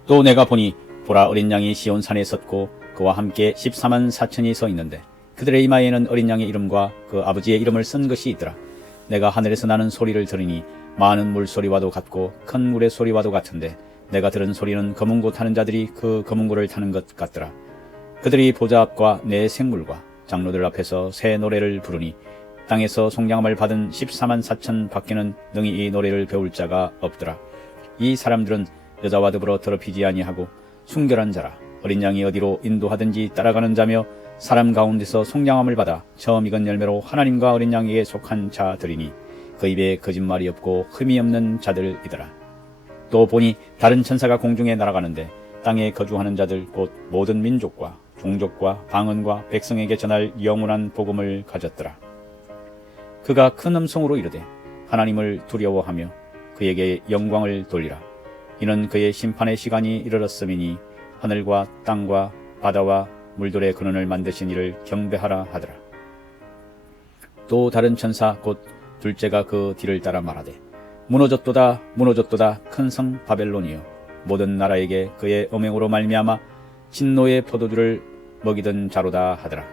또 내가 보니 보라 어린 양이 시온산에 섰고 그와 함께 14만 4천이 서 있는데 그들의 이마에는 어린 양의 이름과 그 아버지의 이름을 쓴 것이 있더라. 내가 하늘에서 나는 소리를 들으니 많은 물소리와도 같고 큰 물의 소리와도 같은데 내가 들은 소리는 검은고 타는 자들이 그 검은고를 타는 것 같더라. 그들이 보좌 앞과 내 생물과 장로들 앞에서 새 노래를 부르니 땅에서 송장함을 받은 14만 4천 밖에는 능히 이 노래를 배울 자가 없더라. 이 사람들은 여자와 더불어 더럽히지 아니하고 순결한 자라. 어린 양이 어디로 인도하든지 따라가는 자며 사람 가운데서 송장함을 받아 처음 익은 열매로 하나님과 어린 양에게 속한 자들이니 그 입에 거짓말이 없고 흠이 없는 자들이더라. 또 보니 다른 천사가 공중에 날아가는데 땅에 거주하는 자들 곧 모든 민족과 종족과 방언과 백성에게 전할 영원한 복음을 가졌더라. 그가 큰 음성으로 이르되 하나님을 두려워하며 그에게 영광을 돌리라. 이는 그의 심판의 시간이 이르렀음이니 하늘과 땅과 바다와 물들의 근원을 만드신 이를 경배하라 하더라. 또 다른 천사 곧 둘째가 그 뒤를 따라 말하되 무너졌도다 무너졌도다 큰 성 바벨론이여 모든 나라에게 그의 음행으로 말미암아 진노의 포도주를 먹이던 자로다 하더라.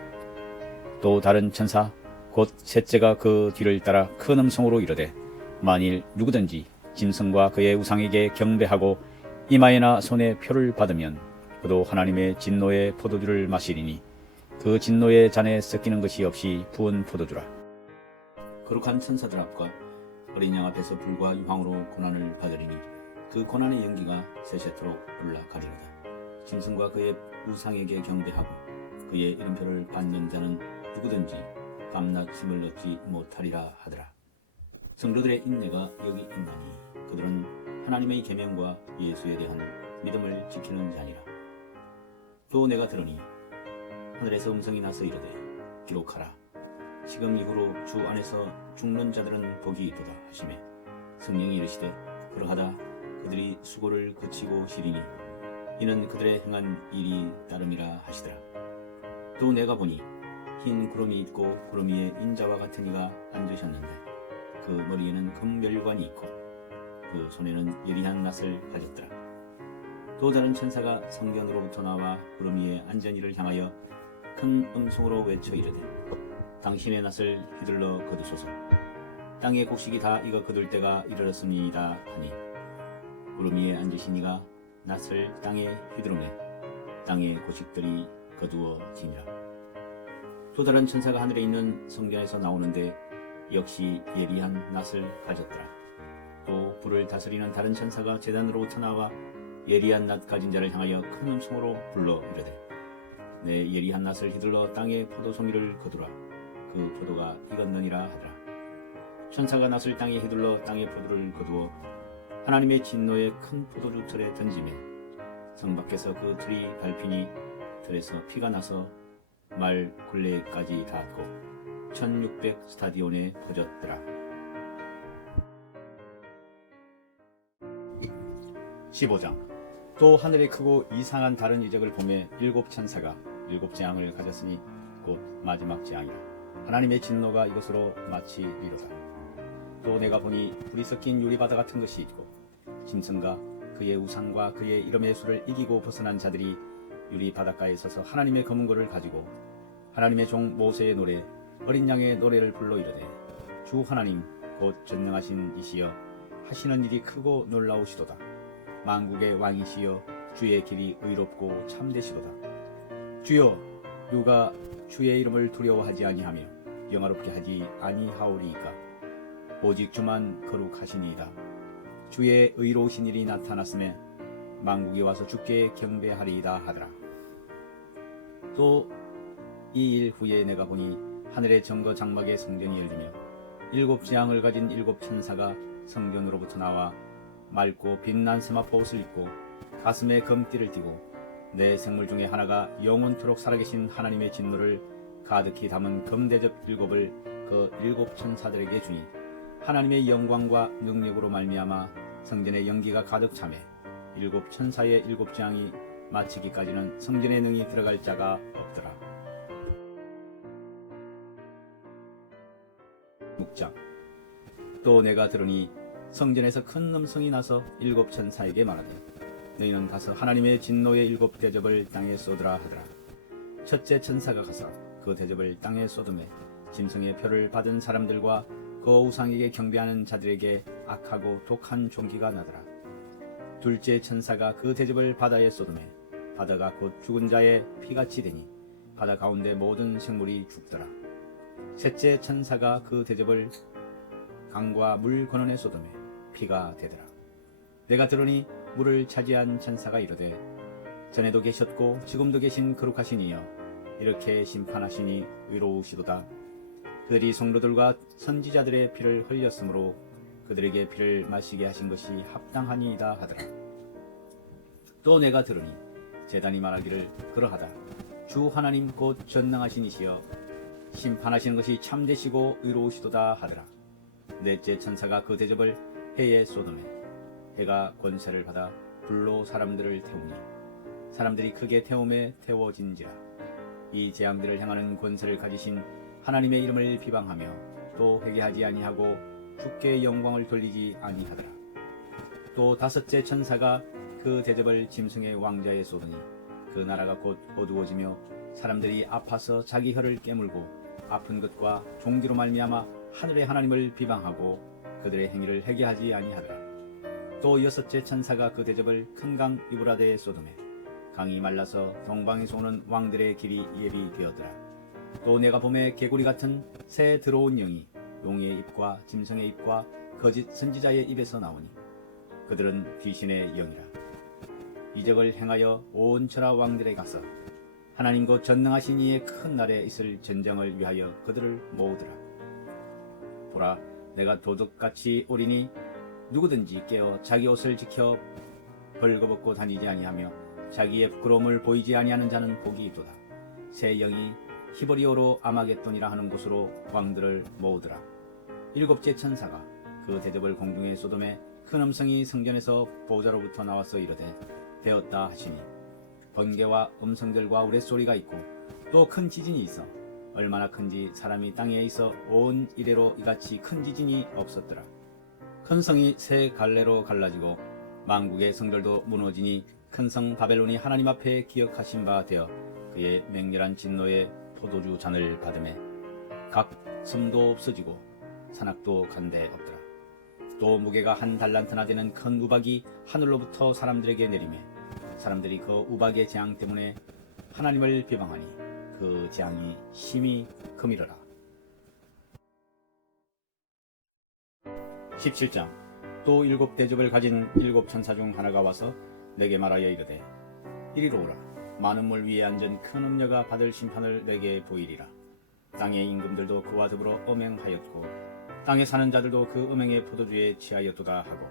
또 다른 천사 곧 셋째가 그 뒤를 따라 큰 음성으로 이르되 만일 누구든지 짐승과 그의 우상에게 경배하고 이마에나 손에 표를 받으면 그도 하나님의 진노의 포도주를 마시리니 그 진노의 잔에 섞이는 것이 없이 부은 포도주라. 거룩한 천사들 앞과 어린 양 앞에서 불과 유황으로 고난을 받으리니 그 고난의 연기가 세세토록 올라가리로다. 짐승과 그의 우상에게 경배하고 그의 이름표를 받는 자는 누구든지 밤낮 힘을 얻지 못하리라 하더라. 성도들의 인내가 여기 있나니 그들은 하나님의 계명과 예수에 대한 믿음을 지키는 자니라. 또 내가 들으니 하늘에서 음성이 나서 이르되 기록하라. 지금 이후로 주 안에서 죽는 자들은 복이 있도다 하시매 성령이 이르시되 그러하다 그들이 수고를 그치고 쉬리니 이는 그들의 행한 일이 따름이라 하시더라. 또 내가 보니 흰 구름이 있고 구름 위에 인자와 같은 이가 앉으셨는데 그 머리에는 금멸관이 있고 그 손에는 예리한 낫을 가졌더라. 또 다른 천사가 성전으로부터 나와 구름 위에 앉은 이를 향하여 큰 음성으로 외쳐 이르되 당신의 낫을 휘둘러 거두소서. 땅의 곡식이 다 익어 거둘 때가 이르렀습니다 하니 구름 위에 앉으신 이가 낫을 땅에 휘두르매 땅의 곡식들이 거두어지니라. 또 다른 천사가 하늘에 있는 성전에서 나오는데 역시 예리한 낫을 가졌더라. 또 불을 다스리는 다른 천사가 제단으로 쳐나와 예리한 낫 가진 자를 향하여 큰 음성으로 불러 이르되 내 예리한 낫을 휘둘러 땅의 포도송이를 거두라. 그 포도가 익었느니라 하더라. 천사가 낫을 땅에 휘둘러 땅의 포도를 거두어 하나님의 진노의 큰 포도주 틀에 던지매 성 밖에서 그 틀이 밟히니 틀에서 피가 나서 말 굴레까지 닿았고 1600 스타디온에 퍼졌더라. 15장. 또 하늘에 크고 이상한 다른 이적을 보매 일곱 천사가 일곱 재앙을 가졌으니 곧 마지막 재앙이라. 하나님의 진노가 이것으로 마치리로다. 또 내가 보니 불이 섞인 유리바다 같은 것이 있고 짐승과 그의 우상과 그의 이름의 수를 이기고 벗어난 자들이 유리 바닷가에 서서 하나님의 검은고를 가지고 하나님의 종 모세의 노래 어린 양의 노래를 불러 이르되 주 하나님 곧 전능하신 이시여 하시는 일이 크고 놀라우시도다. 만국의 왕이시여 주의 길이 의롭고 참되시도다. 주여 누가 주의 이름을 두려워하지 아니하며 영화롭게 하지 아니하오리이까. 오직 주만 거룩하시니이다. 주의 의로우신 일이 나타났음에 만국이 와서 주께 경배하리이다 하더라. 또 이 일 후에 내가 보니 하늘의 정거 장막의 성전이 열리며 일곱 재앙을 가진 일곱 천사가 성전으로부터 나와 맑고 빛난 세마포 옷을 입고 가슴에 금띠를 띠고 내 생물 중에 하나가 영원토록 살아계신 하나님의 진노를 가득히 담은 금대접 일곱을 그 일곱 천사들에게 주니 하나님의 영광과 능력으로 말미암아 성전의 연기가 가득 차매 일곱 천사의 일곱 재앙이 마치기까지는 성전의 능이 들어갈 자가 없더라. 6장. 또 내가 들으니 성전에서 큰 음성이 나서 일곱 천사에게 말하되 너희는 가서 하나님의 진노의 일곱 대접을 땅에 쏟으라 하더라. 첫째 천사가 가서 그 대접을 땅에 쏟음에 짐승의 표를 받은 사람들과 그 우상에게 경배하는 자들에게 악하고 독한 종기가 나더라. 둘째 천사가 그 대접을 바다에 쏟음에 바다가 곧 죽은 자의 피같이 되니 바다 가운데 모든 생물이 죽더라. 셋째 천사가 그 대접을 강과 물 근원에 쏟음에 피가 되더라. 내가 들으니 물을 차지한 천사가 이르되 전에도 계셨고 지금도 계신 거룩하신 이여 이렇게 심판하시니 의로우시도다. 그들이 성도들과 선지자들의 피를 흘렸으므로 그들에게 피를 마시게 하신 것이 합당하니이다 하더라. 또 내가 들으니 제단이 말하기를 그러하다. 주 하나님 곧 전능하신 이시여 심판하시는 것이 참되시고 의로우시도다 하더라. 넷째 천사가 그 대접을 해에 쏟음에 해가 권세를 받아 불로 사람들을 태우니 사람들이 크게 태움에 태워진지라. 이 재앙들을 향하는 권세를 가지신 하나님의 이름을 비방하며 또 회개하지 아니하고 주께 영광을 돌리지 아니하더라. 또 다섯째 천사가 그 대접을 짐승의 왕자에 쏟으니 그 나라가 곧 어두워지며 사람들이 아파서 자기 혀를 깨물고 아픈 것과 종기로 말미암아 하늘의 하나님을 비방하고 그들의 행위를 회개하지 아니하더라. 또 여섯째 천사가 그 대접을 큰 강 유브라데에 쏟음에 강이 말라서 동방에서 오는 왕들의 길이 예비되었더라. 또 내가 봄에 개구리 같은 새 들어온 영이 용의 입과 짐승의 입과 거짓 선지자의 입에서 나오니 그들은 귀신의 영이라. 이적을 행하여 온 천하 왕들에 가서 하나님 곧 전능하신 이의 큰 날에 있을 전쟁을 위하여 그들을 모으더라. 보라, 내가 도둑같이 오리니 누구든지 깨어 자기 옷을 지켜 벌거벗고 다니지 아니하며 자기의 부끄러움을 보이지 아니하는 자는 복이 있도다. 새 영이 히브리어로 아마겟돈이라 하는 곳으로 왕들을 모으더라. 일곱째 천사가 그 대접을 공중의 소돔에 큰 음성이 성전에서 보호자로부터 나와서 이르되 되었다 하시니 번개와 음성들과 우레소리가 있고 또 큰 지진이 있어 얼마나 큰지 사람이 땅에 있어 온 이래로 이같이 큰 지진이 없었더라. 큰 성이 세 갈래로 갈라지고 만국의 성들도 무너지니 큰 성 바벨론이 하나님 앞에 기억하신 바 되어 그의 맹렬한 진노의 포도주 잔을 받음에 각 섬도 없어지고 산악도 간데 없더라. 또 무게가 한 달란트나 되는 큰 우박이 하늘로부터 사람들에게 내리매 사람들이 그 우박의 재앙 때문에 하나님을 비방하니 그 재앙이 심히 크미러라. 17장. 또 일곱 대접을 가진 일곱 천사 중 하나가 와서 내게 말하여 이르되 이리로 오라. 많은 물 위에 앉은 큰 음녀가 받을 심판을 내게 보이리라. 땅의 임금들도 그와 더불어 음행하였고 땅에 사는 자들도 그 음행의 포도주에 취하였도다 하고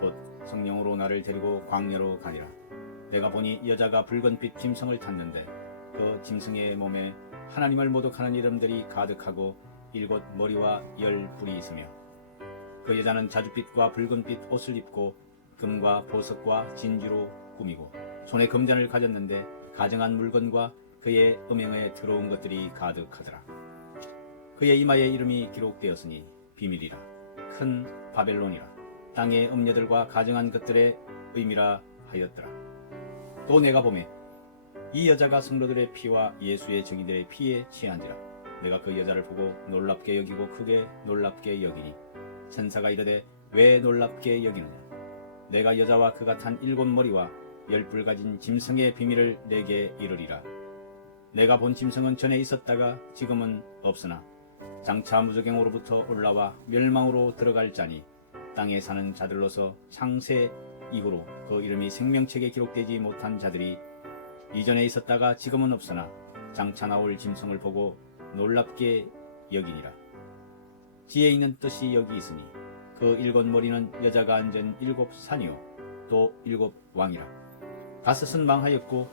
곧 성령으로 나를 데리고 광야로 가니라. 내가 보니 여자가 붉은빛 짐승을 탔는데 그 짐승의 몸에 하나님을 모독하는 이름들이 가득하고 일곱 머리와 열 뿔이 있으며 그 여자는 자줏빛과 붉은빛 옷을 입고 금과 보석과 진주로 꾸미고 손에 금잔을 가졌는데 가증한 물건과 그의 음행에 들어온 것들이 가득하더라. 그의 이마에 이름이 기록되었으니 비밀이라 큰 바벨론이라 땅의 음녀들과 가증한 것들의 의미라 하였더라. 또 내가 보매 이 여자가 성도들의 피와 예수의 증인들의 피에 취한지라. 내가 그 여자를 보고 놀랍게 여기고 크게 놀랍게 여기니 천사가 이르되 왜 놀랍게 여기느냐. 내가 여자와 그가 탄 일곱 머리와 열 뿔 가진 짐승의 비밀을 내게 이르리라. 내가 본 짐승은 전에 있었다가 지금은 없으나 장차 무저갱으로부터 올라와 멸망으로 들어갈 자니 땅에 사는 자들로서 창세 이후로 그 이름이 생명책에 기록되지 못한 자들이 이전에 있었다가 지금은 없으나 장차 나올 짐승을 보고 놀랍게 여기니라. 지혜 있는 뜻이 여기 있으니 그 일곱 머리는 여자가 앉은 일곱 산이요 또 일곱 왕이라. 다섯은 망하였고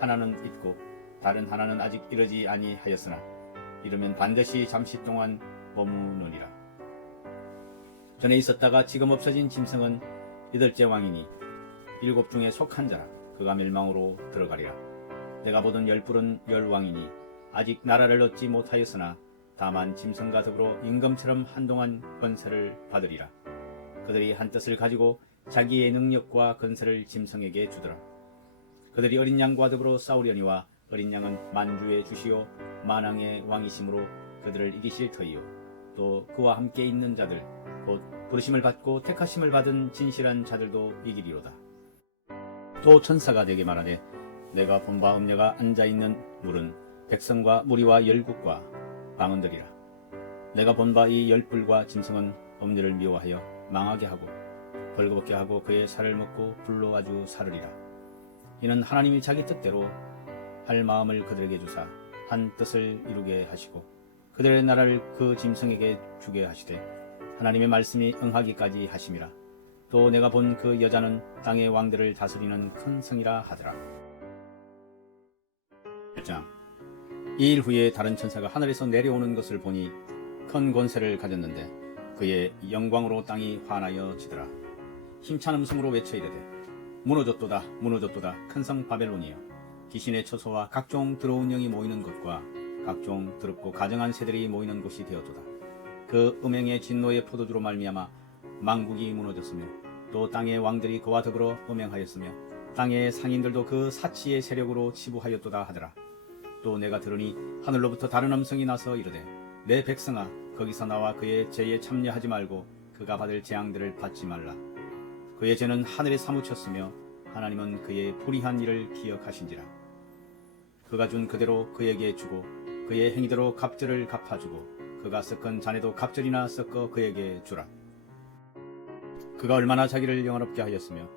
하나는 있고 다른 하나는 아직 이르지 아니하였으나 이르면 반드시 잠시 동안 머무느니라. 전에 있었다가 지금 없어진 짐승은 여덟째 왕이니 일곱 중에 속한 자라. 그가 멸망으로 들어가리라. 내가 보던 열 뿔은 열 왕이니 아직 나라를 얻지 못하였으나 다만 짐승과 더불어 임금처럼 한동안 권세를 받으리라. 그들이 한 뜻을 가지고 자기의 능력과 권세를 짐승에게 주더라. 그들이 어린 양과 더불어 싸우려니와 어린 양은 만주의 주시오 만왕의 왕이심으로 그들을 이기실 터이요 또 그와 함께 있는 자들 곧 부르심을 받고 택하심을 받은 진실한 자들도 이기리로다. 또 천사가 내게 말하되 내가 본 바 음녀가 앉아있는 물은 백성과 무리와 열국과 방언들이라. 내가 본 바 이 열뿔과 짐승은 음녀를 미워하여 망하게 하고 벌거벗게 하고 그의 살을 먹고 불로 아주 사르리라. 이는 하나님이 자기 뜻대로 할 마음을 그들에게 주사 한 뜻을 이루게 하시고 그들의 나라를 그 짐승에게 주게 하시되 하나님의 말씀이 응하기까지 하심이라. 또 내가 본 그 여자는 땅의 왕들을 다스리는 큰 성이라 하더라. 1장. 이 일 후에 다른 천사가 하늘에서 내려오는 것을 보니 큰 권세를 가졌는데 그의 영광으로 땅이 환하여 지더라. 힘찬 음성으로 외쳐 이르되 무너졌도다 무너졌도다 큰 성 바벨론이여 귀신의 처소와 각종 더러운 영이 모이는 곳과 각종 더럽고 가증한 새들이 모이는 곳이 되었도다. 그 음행의 진노의 포도주로 말미암아 만국이 무너졌으며 또 땅의 왕들이 그와 더불어 음행하였으며 땅의 상인들도 그 사치의 세력으로 치부하였도다 하더라. 또 내가 들으니 하늘로부터 다른 음성이 나서 이르되 내 백성아 거기서 나와 그의 죄에 참여하지 말고 그가 받을 재앙들을 받지 말라. 그의 죄는 하늘에 사무쳤으며 하나님은 그의 불의한 일을 기억하신지라. 그가 준 그대로 그에게 주고 그의 행위대로 갑절을 갚아주고 그가 섞은 잔에도 갑절이나 섞어 그에게 주라. 그가 얼마나 자기를 영화롭게 하였으며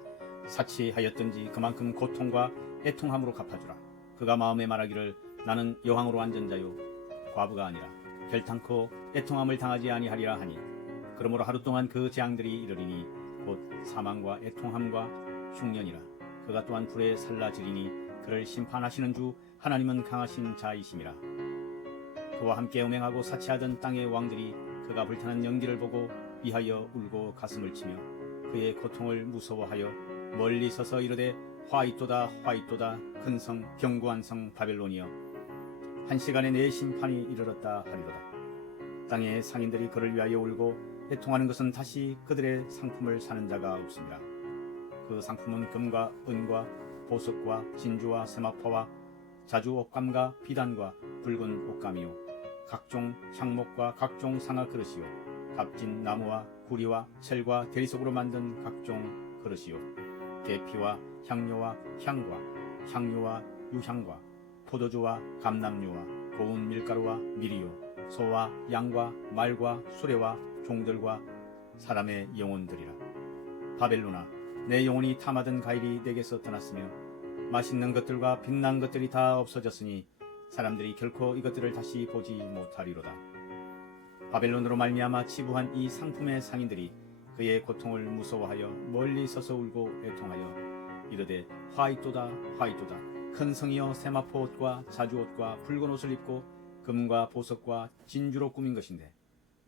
사치하였든지 그만큼 고통과 애통함으로 갚아주라. 그가 마음에 말하기를 나는 여왕으로 앉은 자요 과부가 아니라 결탄코 애통함을 당하지 아니하리라 하니 그러므로 하루 동안 그 재앙들이 이르리니 곧 사망과 애통함과 흉년이라. 그가 또한 불에 살라지리니 그를 심판하시는 주 하나님은 강하신 자이심이라. 그와 함께 음행하고 사치하던 땅의 왕들이 그가 불타는 연기를 보고 이하여 울고 가슴을 치며 그의 고통을 무서워하여 멀리 서서 이르되 화이토다 화이토다 큰 성 견고한 성 바벨론이여 한 시간에 내 심판이 이르렀다 하리로다. 땅의 상인들이 그를 위하여 울고 애통하는 것은 다시 그들의 상품을 사는 자가 없습니다. 그 상품은 금과 은과 보석과 진주와 세마포와 자주 옷감과 비단과 붉은 옷감이요 각종 향목과 각종 상아 그릇이요 값진 나무와 구리와 철과 대리석으로 만든 각종 그릇이요 계피와 향료와 향과 향료와 유향과 포도주와 감람류와 고운 밀가루와 밀이요 소와 양과 말과 수레와 종들과 사람의 영혼들이라. 바벨론아 내 영혼이 탐하던 가일이 내게서 떠났으며 맛있는 것들과 빛난 것들이 다 없어졌으니 사람들이 결코 이것들을 다시 보지 못하리로다. 바벨론으로 말미암아 치부한 이 상품의 상인들이 그의 고통을 무서워하여 멀리 서서 울고 애통하여 이르되 화이토다 화이토다 큰 성이여 세마포 옷과 자주 옷과 붉은 옷을 입고 금과 보석과 진주로 꾸민 것인데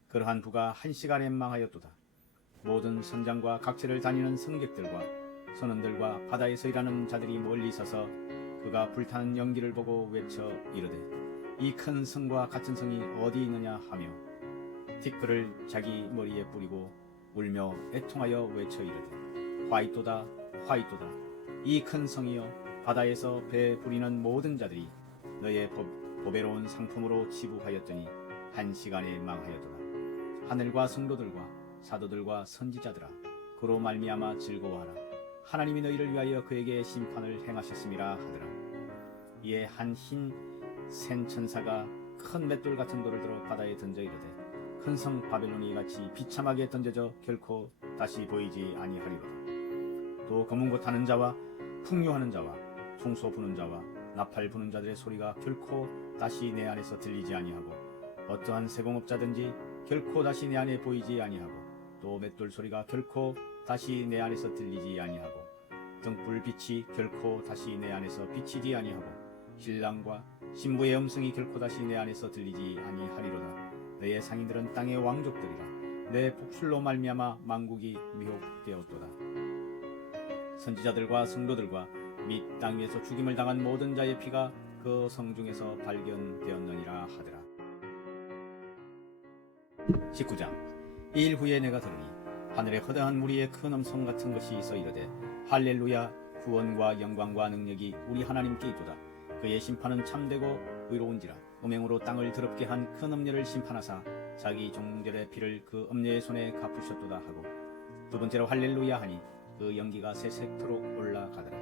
그러한 부가 한 시간에 망하였도다. 모든 선장과 각처를 다니는 승객들과 선원들과 바다에서 일하는 자들이 멀리 서서 그가 불타는 연기를 보고 외쳐 이르되 이 큰 성과 같은 성이 어디 있느냐 하며 티끌을 자기 머리에 뿌리고 울며 애통하여 외쳐 이르되 화이토다 화이토다 이 큰 성이여 바다에서 배 부리는 모든 자들이 너의 보배로운 상품으로 치부하였더니 한 시간에 망하였도다. 하늘과 성도들과 사도들과 선지자들아 그로 말미암아 즐거워하라. 하나님이 너희를 위하여 그에게 심판을 행하셨음이라 하더라. 이에 한 흰 센 천사가 큰 맷돌 같은 돌을 들어 바다에 던져 이르되 큰 성 바벨론이 같이 비참하게 던져져 결코 다시 보이지 아니하리로다. 또 검은 고 타는 자와 풍요하는 자와 총소 부는 자와 나팔 부는 자들의 소리가 결코 다시 내 안에서 들리지 아니하고 어떠한 세공업자든지 결코 다시 내 안에 보이지 아니하고 또 맷돌 소리가 결코 다시 내 안에서 들리지 아니하고 등불 빛이 결코 다시 내 안에서 비치지 아니하고 신랑과 신부의 음성이 결코 다시 내 안에서 들리지 아니하리로다. 너의 상인들은 땅의 왕족들이라. 내 복술로 말미암아 만국이 미혹되었도다. 선지자들과 성도들과 및 땅 위에서 죽임을 당한 모든 자의 피가 그 성중에서 발견되었느니라 하더라. 19장. 이 일 후에 내가 들으니 하늘에 허다한 무리의 큰 음성 같은 것이 있어 이르되 할렐루야 구원과 영광과 능력이 우리 하나님께 있도다. 그의 심판은 참되고 의로운지라. 음행으로 땅을 더럽게 한 큰 음녀를 심판하사 자기 종들의 피를 그 음녀의 손에 갚으셨도다 하고 두 번째로 할렐루야 하니 그 연기가 새색토록 올라가더라.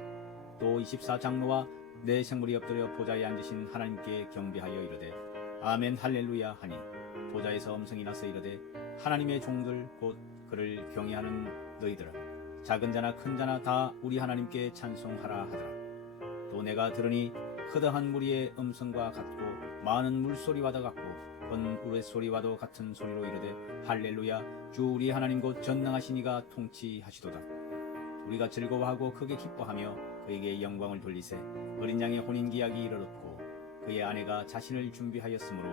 또 24장로와 네 생물이 엎드려 보좌에 앉으신 하나님께 경배하여 이르되 아멘 할렐루야 하니 보좌에서 음성이 나서 이르되 하나님의 종들 곧 그를 경외하는 너희들아 작은 자나 큰 자나 다 우리 하나님께 찬송하라 하더라. 또 내가 들으니 허다한 무리의 음성과 같고 많은 물소리와도 같고 큰 우레소리와도 같은 소리로 이르되 할렐루야 주 우리 하나님 곧 전능하신 이가 통치하시도다. 우리가 즐거워하고 크게 기뻐하며 그에게 영광을 돌리세 어린 양의 혼인기약이 이르렀고 그의 아내가 자신을 준비하였으므로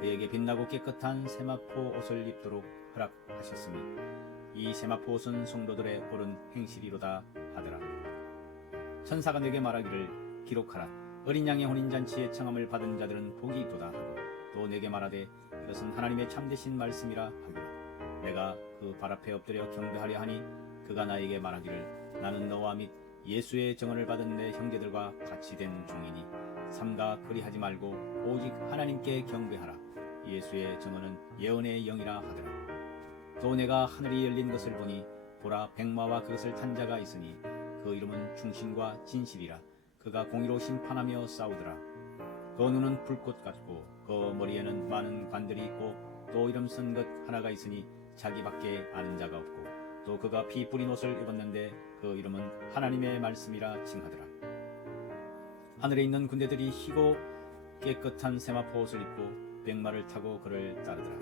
그에게 빛나고 깨끗한 세마포 옷을 입도록 허락하셨으니 이 세마포 옷은 성도들의 옳은 행실이로다 하더라. 천사가 내게 말하기를 기록하라. 어린 양의 혼인잔치에 청함을 받은 자들은 복이 있도다 하고 또 내게 말하되 이것은 하나님의 참되신 말씀이라 하기로 내가 그 발 앞에 엎드려 경배하려 하니 그가 나에게 말하기를 나는 너와 및 예수의 증언을 받은 내 형제들과 같이 된 종이니 삼가 그리하지 말고 오직 하나님께 경배하라. 예수의 증언은 예언의 영이라 하더라. 또 내가 하늘이 열린 것을 보니 보라 백마와 그것을 탄 자가 있으니 그 이름은 충신과 진실이라. 그가 공의로 심판하며 싸우더라. 그 눈은 불꽃 같고 그 머리에는 많은 관들이 있고 또 이름 쓴 것 하나가 있으니 자기밖에 아는 자가 없고 또 그가 피 뿌린 옷을 입었는데 그 이름은 하나님의 말씀이라 칭하더라. 하늘에 있는 군대들이 희고 깨끗한 세마포 옷을 입고 백마를 타고 그를 따르더라.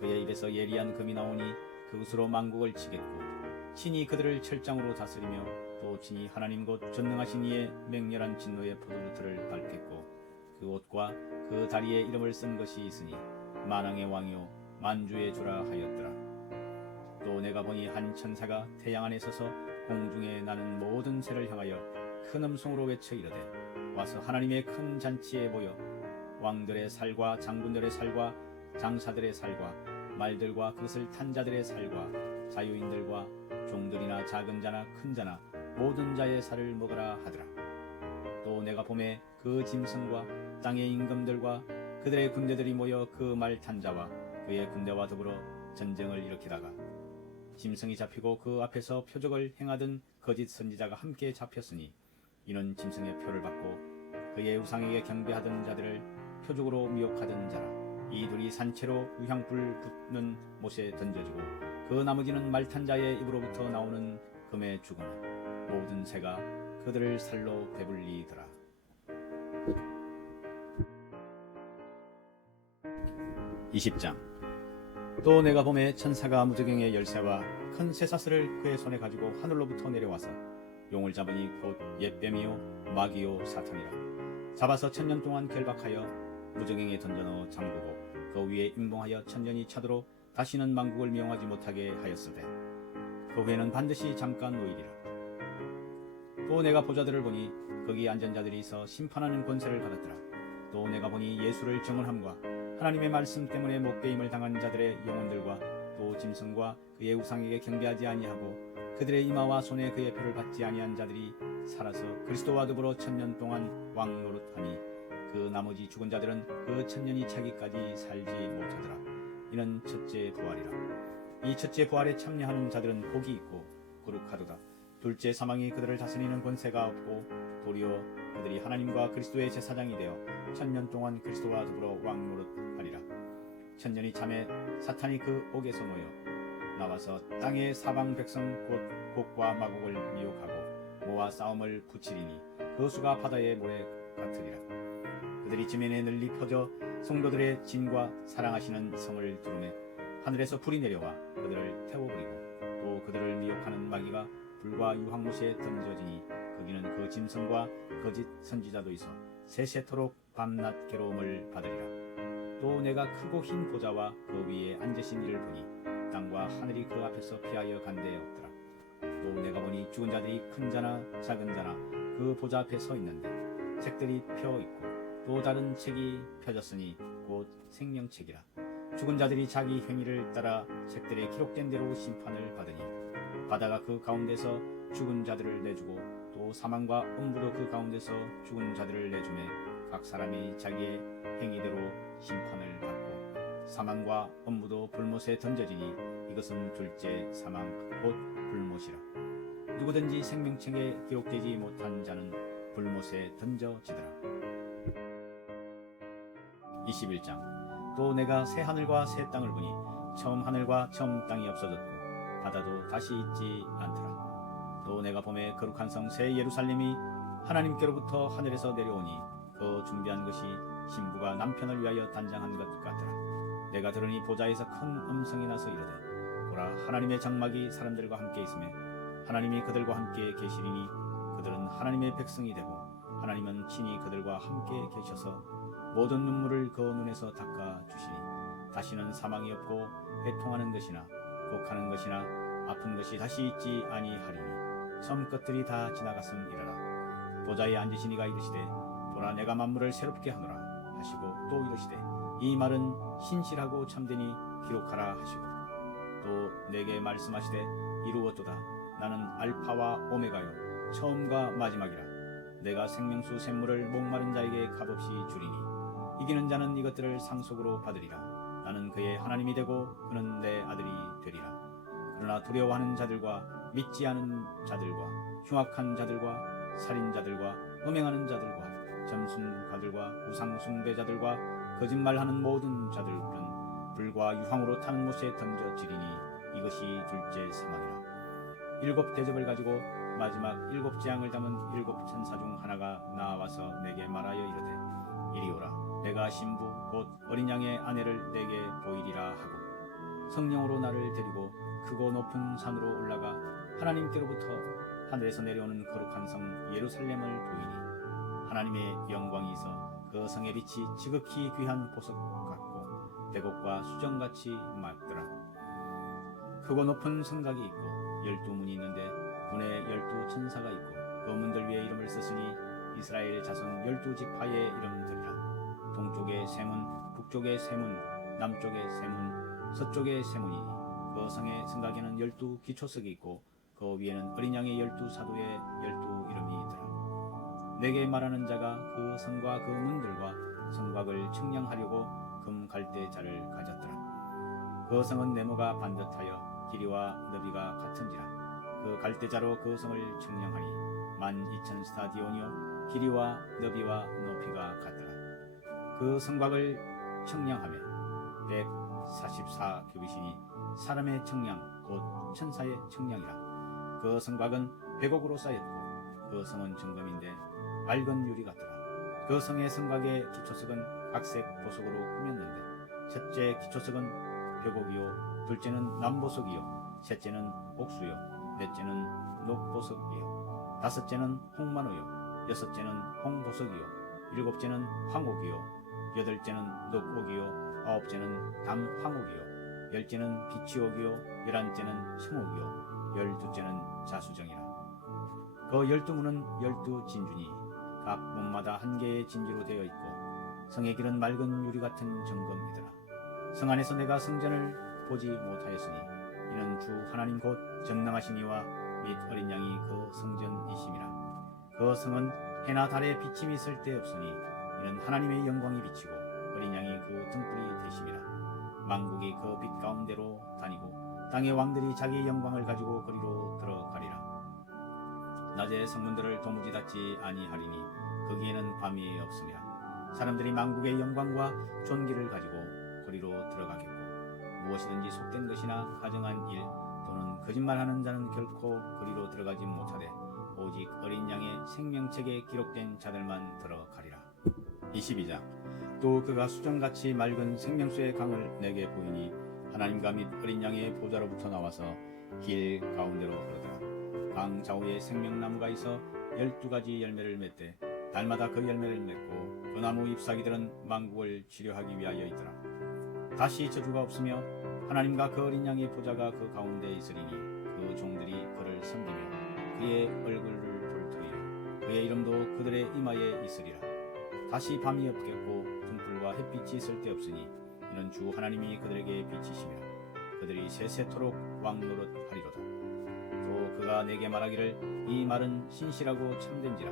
그의 입에서 예리한 금이 나오니 그것으로 만국을 치겠고 친히 그들을 철장으로 다스리며 또 친히 하나님 곧 전능하신 이의 맹렬한 진노의 포도주틀을 밟겠고 그 옷과 그 다리에 이름을 쓴 것이 있으니 만왕의 왕이요 만주의 주라 하였더라. 또 내가 보니 한 천사가 태양 안에 서서 공중에 나는 모든 새를 향하여 큰 음성으로 외쳐 이르되 와서 하나님의 큰 잔치에 모여 왕들의 살과 장군들의 살과 장사들의 살과 말들과 그것을 탄 자들의 살과 자유인들과 종들이나 작은 자나 큰 자나 모든 자의 살을 먹으라 하더라. 또 내가 봄에 그 짐승과 땅의 임금들과 그들의 군대들이 모여 그 말 탄 자와 그의 군대와 더불어 전쟁을 일으키다가 짐승이 잡히고 그 앞에서 표적을 행하던 거짓 선지자가 함께 잡혔으니 이는 짐승의 표를 받고 그의 우상에게 경배하던 자들을 표적으로 미혹하던 자라. 이 둘이 산채로 유향불 붙는 못에 던져지고 그 나머지는 말탄 자의 입으로부터 나오는 금에 죽으나 모든 새가 그들을 살로 배불리더라. 20장. 또 내가 봄에 천사가 무저갱의 열쇠와 큰 쇠사슬을 그의 손에 가지고 하늘로부터 내려와서 용을 잡으니 곧 옛뱀이요 마귀요 사탄이라. 잡아서 1000년 동안 결박하여 무저갱에 던져넣어 잠그고 그 위에 임봉하여 1000년이 차도록 다시는 만국을 미용하지 못하게 하였으되 그 후에는 반드시 잠깐 노일이라. 또 내가 보좌들을 보니 거기 앉은 자들이 있어 심판하는 권세를 받았더라. 또 내가 보니 예수를 정언함과 하나님의 말씀 때문에 못배임을 당한 자들의 영혼들과 또 짐승과 그의 우상에게 경배하지 아니하고 그들의 이마와 손에 그의 표를 받지 아니한 자들이 살아서 그리스도와 더불어 1000년 동안 왕노릇하니 그 나머지 죽은 자들은 그 1000년이 차기까지 살지 못하더라. 이는 첫째 부활이라. 이 첫째 부활에 참여하는 자들은 복이 있고 거룩하도다. 둘째 사망이 그들을 다스리는 권세가 없고 도리어 그들이 하나님과 그리스도의 제사장이 되어 1000년 동안 그리스도와 더불어 왕노릇하리라. 1000년이 참에 사탄이 그 옥에서 모여 나와서 땅의 사방 백성 곧 곡과 마곡을 미혹하고 모아 싸움을 붙이리니 그 수가 바다의 모래 같으리라. 그들이 지면에 널리 퍼져 성도들의 진과 사랑하시는 성을 두르매 하늘에서 불이 내려와 그들을 태워버리고 또 그들을 미혹하는 마귀가 불과 유황못에 던져지니 거기는 그 짐승과 거짓 선지자도 있어 세세토록 밤낮 괴로움을 받으리라. 또 내가 크고 흰 보좌와 그 위에 앉으신 이를 보니 땅과 하늘이 그 앞에서 피하여 간데 없더라. 또 내가 보니 죽은 자들이 큰 자나 작은 자나 그 보좌 앞에 서 있는데 책들이 펴 있고 또 다른 책이 펴졌으니 곧 생명책이라. 죽은 자들이 자기 행위를 따라 책들에 기록된 대로 심판을 받으니 바다가 그 가운데서 죽은 자들을 내주고 또 사망과 음부도 그 가운데서 죽은 자들을 내주매 각 사람이 자기의 행위대로 심판을 받고 사망과 음부도 불못에 던져지니 이것은 둘째 사망 곧 불못이라. 누구든지 생명책에 기록되지 못한 자는 불못에 던져지더라. 21장. 또 내가 새 하늘과 새 땅을 보니 처음 하늘과 처음 땅이 없어졌고 바다도 다시 있지 않더라. 또 내가 봄에 거룩한 성 새 예루살렘이 하나님께로부터 하늘에서 내려오니 그 준비한 것이 신부가 남편을 위하여 단장한 것 같더라. 내가 들으니 보좌에서 큰 음성이 나서 이르되 보라 하나님의 장막이 사람들과 함께 있으며 하나님이 그들과 함께 계시리니 그들은 하나님의 백성이 되고 하나님은 친히 그들과 함께 계셔서 모든 눈물을 그 눈에서 닦아 주시니 다시는 사망이 없고 애통하는 것이나 곡하는 것이나 아픈 것이 다시 있지 아니하리니 섬 것들이 다 지나갔음이라라. 보좌에 앉으신 이가 이르시되 보라 내가 만물을 새롭게 하노라 하시고 또 이르시되 이 말은 신실하고 참되니 기록하라 하시고 또 내게 말씀하시되 이루었도다. 나는 알파와 오메가요 처음과 마지막이라. 내가 생명수 샘물을 목마른 자에게 값없이 주리니 이기는 자는 이것들을 상속으로 받으리라. 나는 그의 하나님이 되고 그는 내 아들이 되리라. 그러나 두려워하는 자들과 믿지 않은 자들과 흉악한 자들과 살인자들과 음행하는 자들과 점순가들과 우상 숭배자들과 거짓말하는 모든 자들은 불과 유황으로 타는 못에 던져지리니 이것이 둘째 사망이라. 7 대접을 가지고 마지막 7 재앙을 담은 7 천사 중 하나가 나와서 내게 말하여 이르되 이리 오라 내가 신부 곧 어린 양의 아내를 내게 보이리라 하고 성령으로 나를 데리고 크고 높은 산으로 올라가 하나님께로부터 하늘에서 내려오는 거룩한 성 예루살렘을 보이니 하나님의 영광이 있어 그 성의 빛이 지극히 귀한 보석 같고 백옥과 수정같이 맑더라. 크고 높은 성곽이 있고 12문이 있는데 문에 12 천사가 있고 그 문들 위에 이름을 썼으니 이스라엘 자손 12지파의 이름들이라. 동쪽에 세 문, 북쪽에 세 문, 남쪽에 세 문, 서쪽에 세 문이니 그 성의 성곽에는 12 기초석이 있고 그 위에는 어린 양의 12 사도의 12 이름이 있더라. 내게 말하는 자가 그 성과 그 문들과 성곽을 청량하려고 금 갈대자를 가졌더라. 그 성은 네모가 반듯하여 길이와 너비가 같은지라. 그 갈대자로 그 성을 청량하니 12,000 스타디온이요 길이와 너비와 높이가 같더라. 그 성곽을 청량하며 144 규빗이니 사람의 청량 곧 천사의 청량이라. 그 성곽은 백옥으로 쌓였고 그 성은 정금인데 맑은 유리 같더라. 그 성의 성곽의 기초석은 각색 보석으로 꾸몄는데 첫째 기초석은 백옥이요 둘째는 남보석이요 셋째는 옥수요 넷째는 녹보석이요 다섯째는 홍만호요 여섯째는 홍보석이요 일곱째는 황옥이요 여덟째는 녹옥이요 아홉째는 담황옥이요 열째는 비치옥이요 열한째는 청옥이요 열두째는 자수정이라. 그 12문은 12 진주니 각 문마다 한 개의 진주로 되어 있고 성의 길은 맑은 유리 같은 정금이더라. 성 안에서 내가 성전을 보지 못하였으니 이는 주 하나님 곧 전능하신 이와 및 어린 양이 그 성전이심이라. 그 성은 해나 달에 비침이 쓸데없으니 이는 하나님의 영광이 비치고 어린 양이 그 등불이 되심이라. 만국이 그 빛 가운데로 다니고 땅의 왕들이 자기 영광을 가지고 거리로 들어가리라. 낮에 성문들을 도무지 닫지 아니하리니 거기에는 밤이 없음이라. 사람들이 만국의 영광과 존귀를 가지고 거리로 들어가겠고 무엇이든지 속된 것이나 가정한 일 또는 거짓말하는 자는 결코 거리로 들어가지 못하되 오직 어린 양의 생명책에 기록된 자들만 들어가리라. 22장. 또 그가 수정같이 맑은 생명수의 강을 내게 보이니 하나님과 및 어린 양의 보좌로부터 나와서 길 가운데로 흐르더라. 강 좌우에 생명나무가 있어 12가지 열매를 맺되 날마다 그 열매를 맺고 그 나무 잎사귀들은 만국을 치료하기 위하여 있더라. 다시 저주가 없으며 하나님과 그 어린 양의 보좌가 그 가운데 있으리니 그 종들이 그를 섬기며 그의 얼굴을 볼 터이요 그의 이름도 그들의 이마에 있으리라. 다시 밤이 없겠고 등불과 햇빛이 쓸데없으니 이는 주 하나님이 그들에게 빛이시며 그들이 세세토록 왕노릇 하리로다. 또 그가 내게 말하기를 이 말은 신실하고 참된지라.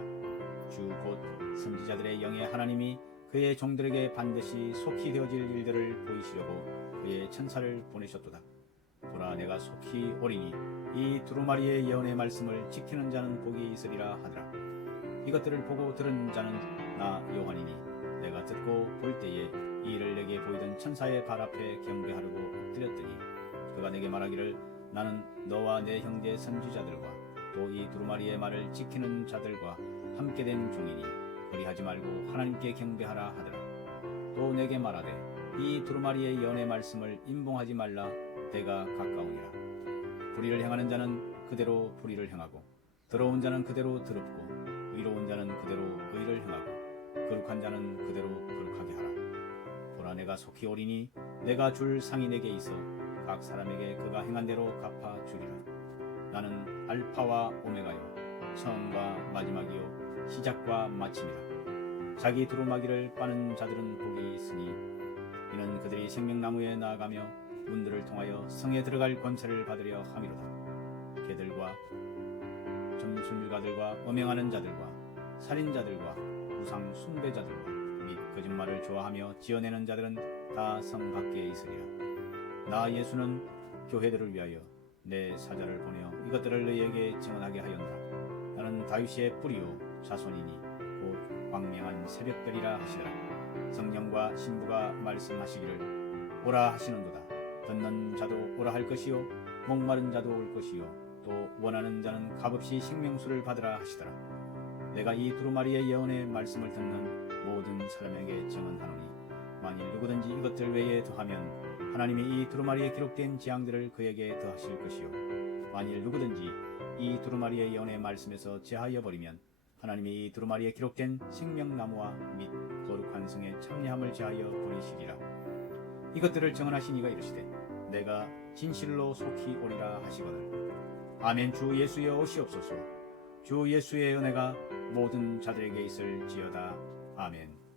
주 곧 선지자들의 영의 하나님이 그의 종들에게 반드시 속히 되어질 일들을 보이시려고 그의 천사를 보내셨도다. 보라 내가 속히 오리니 이 두루마리의 예언의 말씀을 지키는 자는 복이 있으리라 하더라. 이것들을 보고 들은 자는 나 요한이니 내가 듣고 볼 때에 이 일을 내게 보이던 천사의 발 앞에 경배하려고 엎드렸더니 그가 내게 말하기를 나는 너와 내 형제 선지자들과 또 이 두루마리의 말을 지키는 자들과 함께 된 종이니 그리하지 말고 하나님께 경배하라 하더라. 또 내게 말하되 이 두루마리의 예언의 말씀을 임봉하지 말라. 때가 가까우니라. 불의를 행하는 자는 그대로 불의를 행하고 더러운 자는 그대로 더럽고 의로운 자는 그대로 의를 행하고 거룩한 자는 그대로 거룩하게 하라. 보라 내가 속히 오리니 내가 줄 상이 내게 있어 각 사람에게 그가 행한 대로 갚아 주리라. 나는 알파와 오메가요 처음과 마지막이요 시작과 마침이라. 자기 두루마기를 빠는 자들은 복이 있으니 이는 그들이 생명나무에 나아가며 문들을 통하여 성에 들어갈 권세를 받으려 함이로다. 개들과 점순일가들과 음행하는 자들과 살인자들과 우상 숭배자들과 및 거짓말을 좋아하며 지어내는 자들은 다 성 밖에 있으리라. 나 예수는 교회들을 위하여 내 사자를 보내어 이것들을 너희에게 증언하게 하였노라. 나는 다윗의 뿌리요 자손이니 곧 광명한 새벽별이라 하시더라. 성령과 신부가 말씀하시기를 오라 하시는도다. 듣는 자도 오라 할 것이요 목마른 자도 올 것이요 또 원하는 자는 값없이 생명수를 받으라 하시더라. 내가 이 두루마리의 예언의 말씀을 듣는 모든 사람에게 증언하노니 만일 누구든지 이것들 외에 더하면 하나님이 이 두루마리에 기록된 재앙들을 그에게 더하실 것이요 만일 누구든지 이 두루마리의 예언의 말씀에서 제하여 버리면 하나님이 이 두루마리에 기록된 생명나무와 및 거룩한 성의 참여함을 제하여 버리시리라. 이것들을 증언하신 이가 이르시되 내가 진실로 속히 오리라 하시거늘. 아멘. 주 예수여 오시옵소서. 주 예수의 은혜가 모든 자들에게 있을지어다. 아멘.